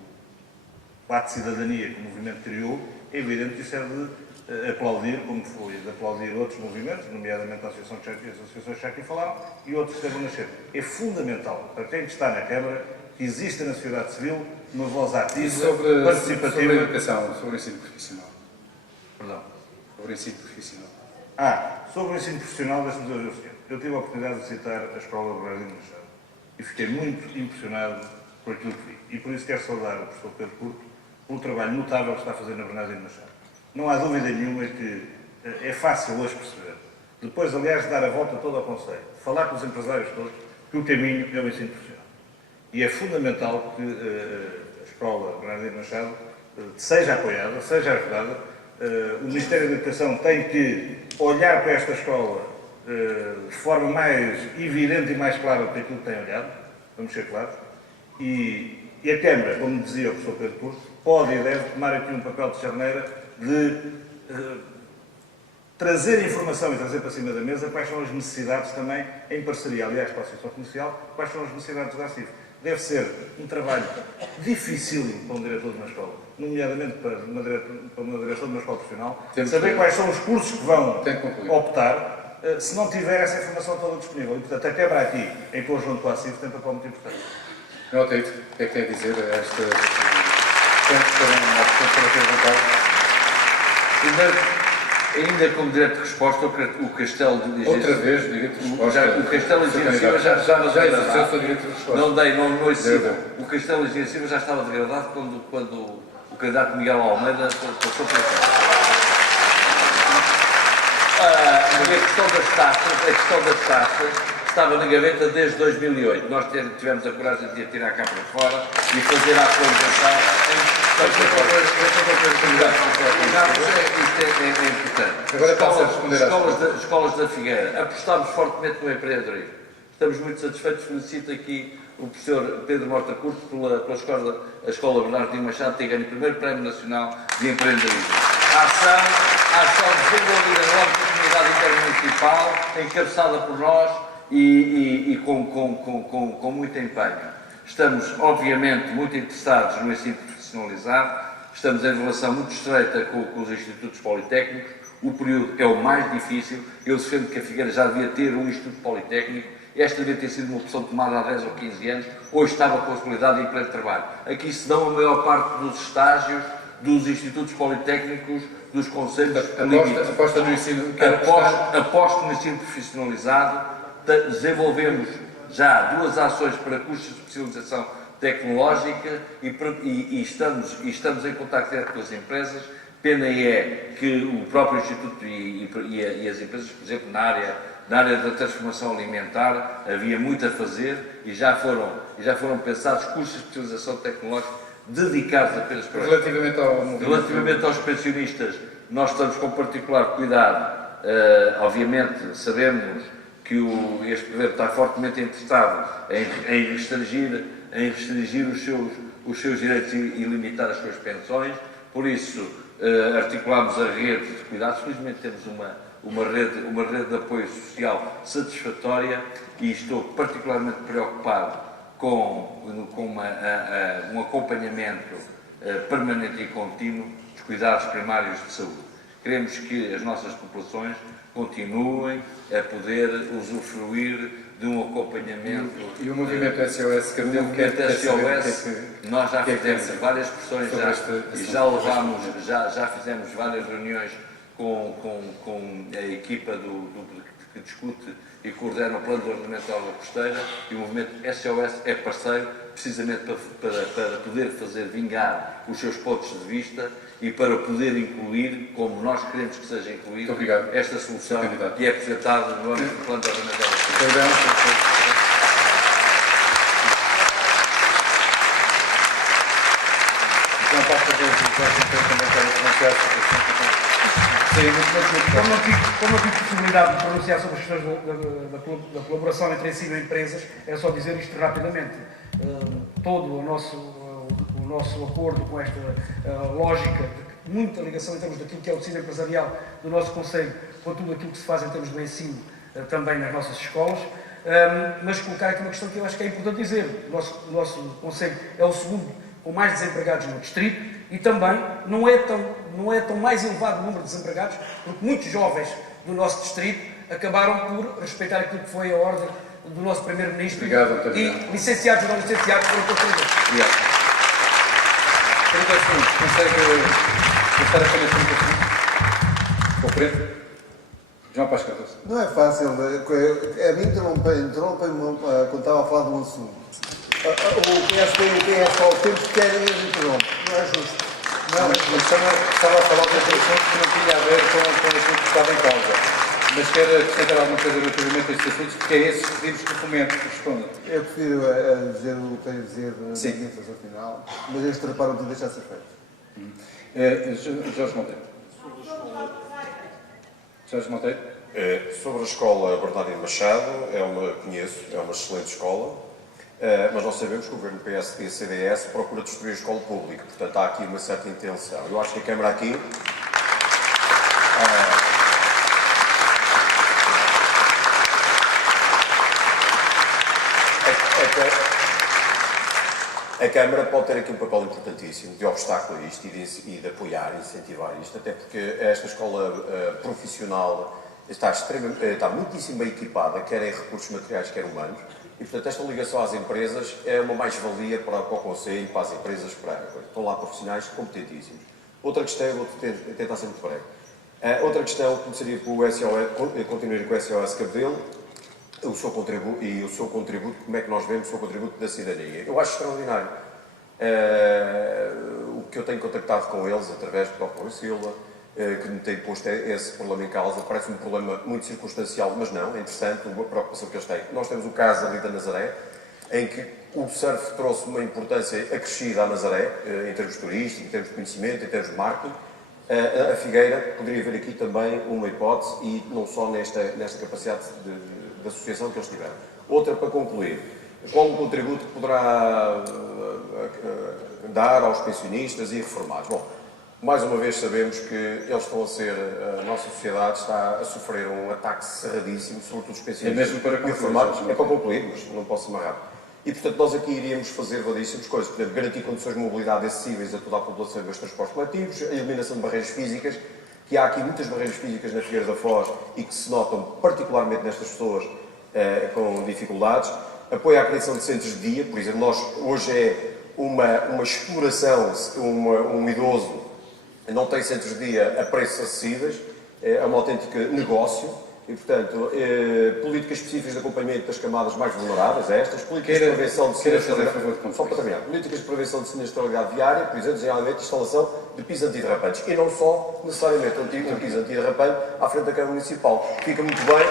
ato de cidadania que o movimento criou, é evidente que isso é de aplaudir, como foi de aplaudir outros movimentos, nomeadamente as associações que já aqui falaram, e outros que devem nascer. É fundamental para quem está na Câmara que exista na sociedade civil uma voz ativa, participativa. Sobre a educação, sobre o ensino profissional. Perdão. Sobre o ensino profissional. Sobre o ensino profissional, deixe-me dizer o seguinte. Eu tive a oportunidade de visitar a Escola Bernardino Machado e fiquei muito impressionado por aquilo que vi. E por isso quero saudar o professor Pedro Curto pelo trabalho notável que está a fazer na Bernardino Machado. Não há dúvida nenhuma que é fácil hoje perceber, depois, aliás, de dar a volta toda ao Conselho, falar com os empresários todos, que o caminho é o ensino profissional. E é fundamental que a Escola Bernardino Machado seja apoiada, seja ajudada. O Ministério da Educação tem que olhar para esta escola de forma mais evidente e mais clara do que aquilo que tem olhado, vamos ser claros, e a Câmara, como dizia o professor Pedro Curto, pode e deve tomar aqui um papel de charneira de trazer informação e trazer para cima da mesa quais são as necessidades também, em parceria, aliás, com a Associação Comercial, quais são as necessidades da ACIF. Deve ser um trabalho dificílimo para um diretor de uma escola, nomeadamente para uma direção de uma escola profissional, saber quais são os cursos que vão optar, se não tiver essa informação toda disponível. E, portanto, a Câmara aqui, em conjunto com a ACIF, tem um papel muito importante. Não, Tito, o que é que tem a dizer a esta... Ainda como direito de resposta, o Castelo de Engenho... Outra vez, direito de resposta. O Castelo de Engenho Silva já estava degradado. Não existiu. O Castelo de Engenho Silva já estava degradado quando o candidato Miguel Almeida passou por aqui. E a questão das taxas estava na gaveta desde 2008. Nós tivemos a coragem de tirar cá para fora e fazer a atualização. Isto é importante. Agora escolas da Figueira. Apostámos fortemente no empreendedorismo. Estamos muito satisfeitos. Felicito aqui o professor Pedro Morta Curto pela Escola Bernardino Machado ter ganho o primeiro Prémio Nacional de Empreendedorismo. A ação desenvolvida na nova comunidade intermunicipal, encabeçada por nós e com muito empenho. Estamos, obviamente, muito interessados no ensino profissionalizado, estamos em relação muito estreita com os institutos politécnicos, o período é o mais difícil, eu defendo que a Figueira já devia ter um instituto politécnico, esta devia ter sido uma opção tomada há 10 ou 15 anos, hoje estava com a possibilidade de emprego de trabalho. Aqui se dão a maior parte dos estágios, dos institutos politécnicos, dos conselhos aposta no ensino. Aposto no ensino profissionalizado, desenvolvemos já 2 ações para cursos de especialização tecnológica e estamos em contacto direto com as empresas. Pena é que o próprio Instituto e as empresas, por exemplo, na área da transformação alimentar, havia muito a fazer e já foram pensados cursos de especialização tecnológica dedicados apenas para isso. Relativamente aos pensionistas, nós estamos com particular cuidado. Obviamente, sabemos que este Governo está fortemente interessado em restringir os seus direitos e limitar as suas pensões. Por isso, articulamos a rede de cuidados. Felizmente temos uma rede de apoio social satisfatória e estou particularmente preocupado com um acompanhamento permanente e contínuo dos cuidados primários de saúde. Queremos que as nossas populações continuem a poder usufruir de um acompanhamento. E o movimento SOS, que nós já fizemos várias pressões e já fizemos várias reuniões com a equipa que discute e coordena o Plano de Ordenamento da Água Costeira, e o movimento SOS é parceiro precisamente para poder fazer vingar os seus pontos de vista e para poder incluir, como nós queremos que seja incluído, esta solução que é apresentada no âmbito do Plano de Ordenamento da Água Costeira. Como não tive possibilidade de pronunciar sobre as questões da colaboração entre ensino e empresas, é só dizer isto rapidamente. Todo o nosso acordo com esta lógica de muita ligação em termos daquilo que é o tecido empresarial do nosso Conselho, com tudo aquilo que se faz em termos do ensino também nas nossas escolas, mas colocar aqui uma questão que eu acho que é importante dizer. O nosso Conselho é o segundo com mais desempregados no distrito e também não é tão mais elevado o número de desempregados, porque muitos jovens do nosso distrito acabaram por respeitar aquilo que foi a ordem do nosso Primeiro-Ministro e licenciados ou não licenciados foram construídos. Obrigado. 30 segundos. Consegue gastar apenas 30 segundos? Ou 40? João Paz Cardoso. Não é fácil. A mim interrompem-me quando estava a falar de um assunto. O PSP e o PS ao tempo que querem e interrompe. Não é justo. Não, mas estava a falar de outro assunto que não tinha a ver com o assunto que estava em causa. Mas quero acrescentar alguma coisa relativamente a estes assuntos, porque é esses que pedimos que o Fomento responda. Eu prefiro dizer o que tenho a dizer nas minutas ao final, mas este reparo não deixa de ser feito. Jorge Monteiro. Jorge Monteiro. Sobre a escola Bernardino Machado, conheço, é uma excelente escola, mas nós sabemos que o governo PSD e CDS procura destruir a escola pública, portanto há aqui uma certa intenção. Eu acho que a Câmara aqui a Câmara pode ter aqui um papel importantíssimo de obstáculo a isto e de apoiar e incentivar isto, até porque esta escola profissional está muitíssimo bem equipada, quer em recursos materiais, quer humanos, e portanto esta ligação às empresas é uma mais-valia para o Conselho, para as empresas, estão lá profissionais competentíssimos. Outra questão, eu vou tentar ser muito breve. Outra questão começaria com o SOS, continuaria com o SOS Cabedelo, o seu contributo, como é que nós vemos o seu contributo da cidadania. Eu acho extraordinário. O que eu tenho contactado com eles, através do Dr. Rui Silva, que me tem posto esse problema em causa, parece um problema muito circunstancial, mas não, é interessante a preocupação que eles têm. Nós temos o caso ali da Nazaré, em que o surf trouxe uma importância acrescida à Nazaré, em termos turísticos, em termos de conhecimento, em termos de marketing. A Figueira poderia haver aqui também uma hipótese, e não só nesta capacidade de associação que eles tiveram. Outra, para concluir, qual o contributo que poderá dar aos pensionistas e reformados? Bom, mais uma vez sabemos que eles estão a nossa sociedade está a sofrer um ataque cerradíssimo, sobretudo os pensionistas mesmo para concluir, reformados. É para concluir, mas não posso amarrar. E, portanto, nós aqui iríamos fazer variedíssimas coisas. Por exemplo, garantir condições de mobilidade acessíveis a toda a população dos transportes coletivos, a eliminação de barreiras físicas, que há aqui muitas barreiras físicas na Figueira da Foz e que se notam particularmente nestas pessoas com dificuldades. Apoio à criação de centros de dia, por exemplo, nós hoje é uma exploração, um idoso não tem centros de dia a preços acessíveis, é um autêntico negócio, E, portanto, políticas específicas de acompanhamento das camadas mais vulneráveis, estas, políticas de prevenção de políticas de prevenção de sinistralidade viária, por exemplo, designadamente instalação de pisos antiderrapantes. E não só, necessariamente, um piso antiderrapante à frente da Câmara Municipal. Fica muito bem,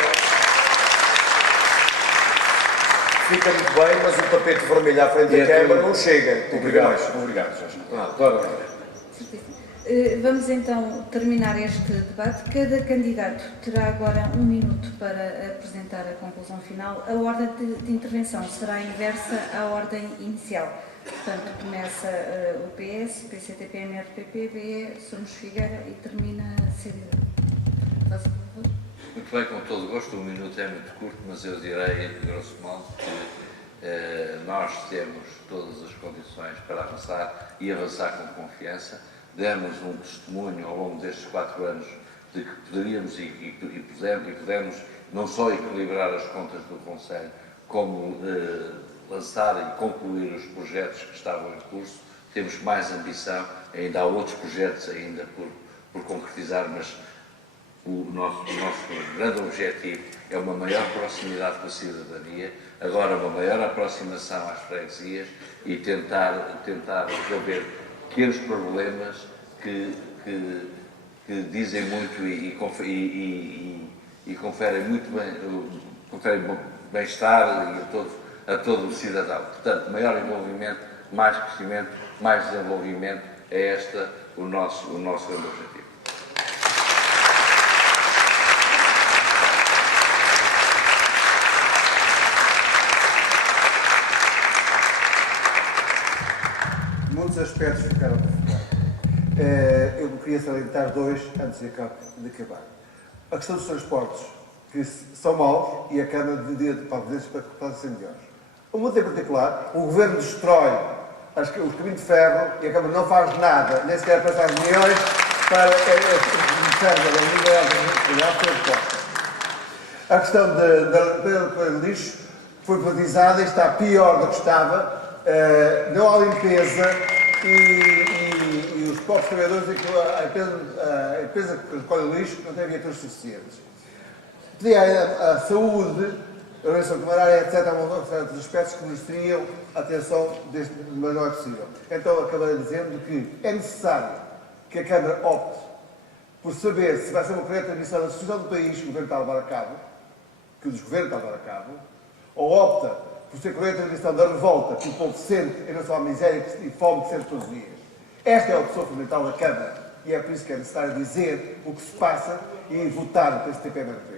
mas o tapete vermelho à frente da Câmara não chega. Obrigado, Jorge. Vamos então terminar este debate. Cada candidato terá agora 1 minuto para apresentar a conclusão final. A ordem de intervenção será inversa à ordem inicial. Portanto, começa o PS, PCT, PMR, PP, BE, Somos Figueira e termina a CDU. Muito bem, com todo o gosto. 1 minuto é muito curto, mas eu direi, grosso modo, que nós temos todas as condições para avançar e avançar com confiança. Demos um testemunho ao longo destes 4 anos de que poderíamos e pudemos não só equilibrar as contas do Conselho, como lançar e concluir os projetos que estavam em curso. Temos mais ambição, ainda há outros projetos ainda por concretizar, mas o nosso grande objetivo é uma maior proximidade com a cidadania, agora uma maior aproximação às freguesias e tentar resolver pequenos problemas que dizem muito e conferem muito bem, conferem bem-estar a todo o cidadão. Portanto, maior envolvimento, mais crescimento, mais desenvolvimento, é este o nosso grande objetivo. Muitos aspectos ficaram para ficar. Eu queria salientar 2 antes de acabar. A questão dos transportes, que são maus e a Câmara para ser melhores. Um ponto em particular, o Governo destrói os caminhos de ferro e a Câmara não faz nada, nem sequer para as milhões para os caminhos de ferro da transporte. A questão do lixo foi privatizada e está pior do que estava. Não há limpeza e os pobres trabalhadores, a empresa que recolhe o lixo não tem viaturas suficientes. Pedia a saúde, a organização camarária, etc., há outros aspectos que mereciam atenção mas não é possível. Então acabei dizendo que é necessário que a Câmara opte por saber se vai ser uma correta administração da situação do país que o Governo está a levar a cabo, que o desgoverno está a levar a cabo, ou opta por ser correta a questão da revolta que o povo sente em relação à miséria e fome que sente todos os dias. Esta é a opção fundamental da Câmara e é por isso que é necessário dizer o que se passa e votar no PST-PMRP.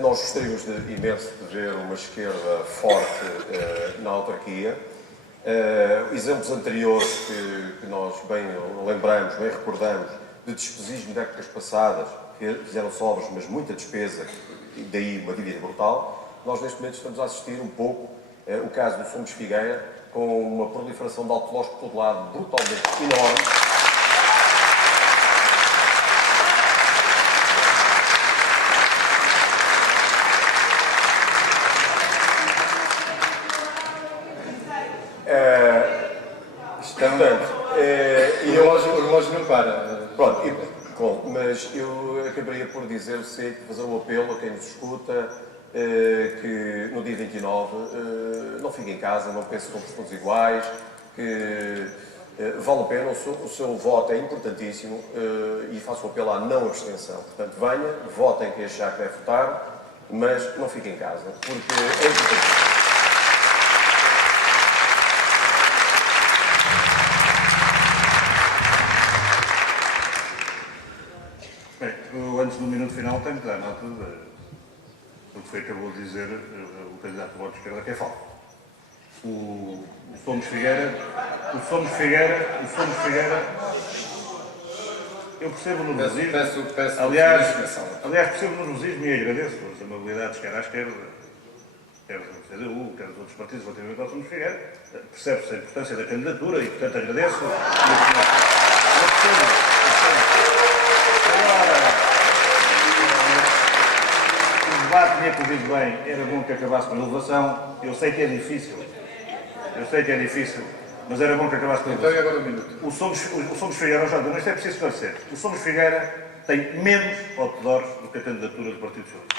Nós gostaríamos imenso de ver uma esquerda forte na autarquia. Exemplos anteriores que nós bem lembramos, bem recordamos, de despesismo de épocas passadas, que fizeram-se obras, mas muita despesa, e daí uma dívida brutal. Nós, neste momento, estamos a assistir um pouco o caso do Somos Figueira, com uma proliferação de autolós por todo lado, brutalmente enorme. O relógio não para. Pronto, mas eu acabaria por dizer, fazer um apelo a quem nos escuta, que no dia 29 não fique em casa, não pense que somos todos iguais, que vale a pena, o seu voto é importantíssimo e faço um apelo à não abstenção. Portanto, venha, votem quem achar que deve votar, mas não fique em casa, porque é importante. Antes do minuto final, tenho que dar nota do que acabou de dizer o candidato do voto de esquerda, que é falso. O Somos Figueira, eu percebo o nervosismo. Aliás, percebo o nervosismo e agradeço as amabilidades, quer à esquerda, quer do CDU, quer dos outros partidos, relativamente ao Somos Figueira. Percebe-se a importância da candidatura e, portanto, agradeço. O debate tinha corrido bem, era bom que acabasse com a elevação. Eu sei que é difícil Mas era bom que acabasse com Então, e agora um minuto. O Somos Figueira, isto é preciso esclarecer. O Somos Figueira tem menos outdoors do que a candidatura do Partido Socialista.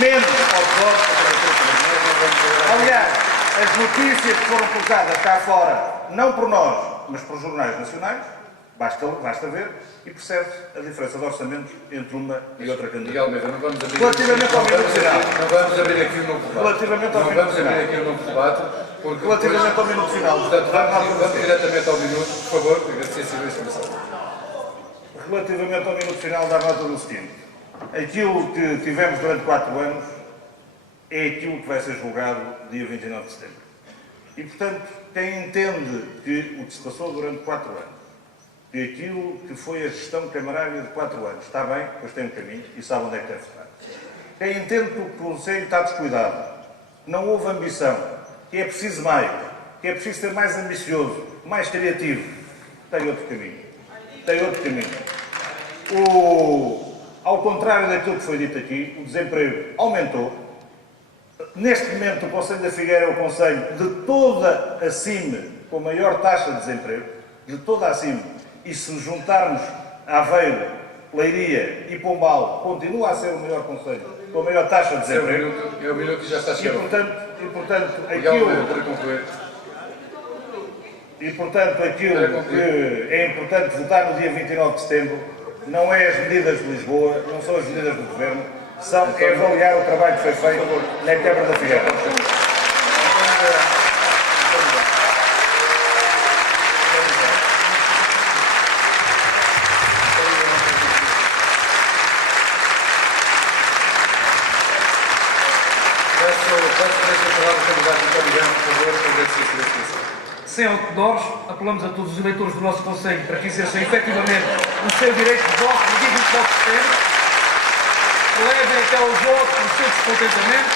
Menos outdoors do que a candidatura do Partido Socialista. Aliás, as notícias que foram colocadas cá fora, não por nós, mas por jornais nacionais, basta ver e percebe-se a diferença de orçamentos entre uma e outra candidatura. Miguel Almeida, não vamos abrir Relativamente ao minuto final. Não vamos abrir aqui o novo debate. Relativamente ao minuto final. Porque relativamente ao minuto final. Portanto, vamos diretamente ao minuto, por favor, agradecer a sua expressão. Relativamente ao minuto final, dar nota do seguinte. Aquilo que tivemos durante 4 anos é aquilo que vai ser julgado dia 29 de setembro. E, portanto, quem entende que o que se passou durante 4 anos, que aquilo que foi a gestão camarária de 4 anos está bem, pois tem um caminho e sabe onde é que deve estar. Quem entende que o Conselho está descuidado, não houve ambição, que é preciso mais, que é preciso ser mais ambicioso, mais criativo, tem outro caminho. Tem outro caminho. Ao contrário daquilo que foi dito aqui, o desemprego aumentou. Neste momento, o Conselho da Figueira é o Conselho de toda a CIM com a maior taxa de desemprego, de toda a CIM. E se juntarmos Aveiro, Leiria e Pombal, continua a ser o maior Conselho com a maior taxa de desemprego. É o minuto que já está chegando. E portanto, aquilo que é importante votar no dia 29 de setembro não é as medidas de Lisboa, não são as medidas do Governo, é avaliar o trabalho que foi feito na Câmara da Figueira. Sem outdoors, apelamos a todos os eleitores do nosso Conselho para que exerçam efetivamente o seu direito de voto no dia 29 de setembro, levem até ao voto o seu descontentamento,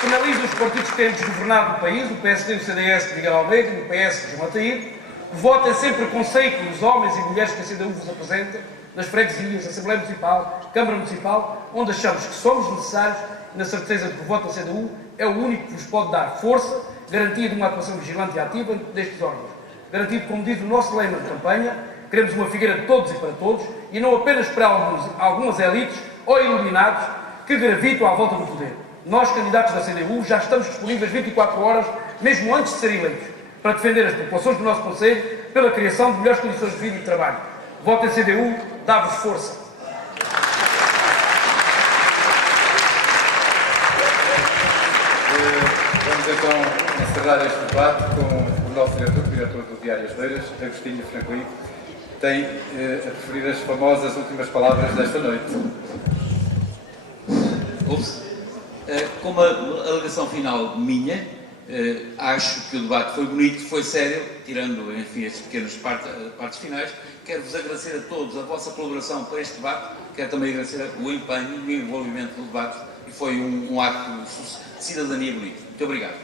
penalizem os partidos que têm desgovernado o país, o PSD e o CDS de Miguel Almeida e o PS de João Ataíde, votem sem preconceito nos homens e mulheres que a CDU vos apresenta, nas freguesias, Assembleia Municipal, Câmara Municipal, onde achamos que somos necessários, na certeza de que o voto da CDU é o único que vos pode dar força, garantia de uma atuação vigilante e ativa destes órgãos. Garantido, como diz o nosso lema de campanha, queremos uma Figueira de todos e para todos, e não apenas para algumas elites ou iluminados que gravitam à volta do poder. Nós, candidatos da CDU, já estamos disponíveis 24 horas, mesmo antes de serem eleitos, para defender as populações do nosso Conselho pela criação de melhores condições de vida e de trabalho. Votem CDU, dá-vos força. Vamos então encerrar este debate com o nosso diretor do Diário As Beiras, Agostinho Francoim, tem a referir as famosas últimas palavras desta noite. Como a alegação final minha, acho que o debate foi bonito, foi sério, tirando, enfim, estas pequenas partes finais. Quero-vos agradecer a todos a vossa colaboração para este debate, quero também agradecer o empenho e o envolvimento do debate, e foi um ato de cidadania bonito. Muito obrigado.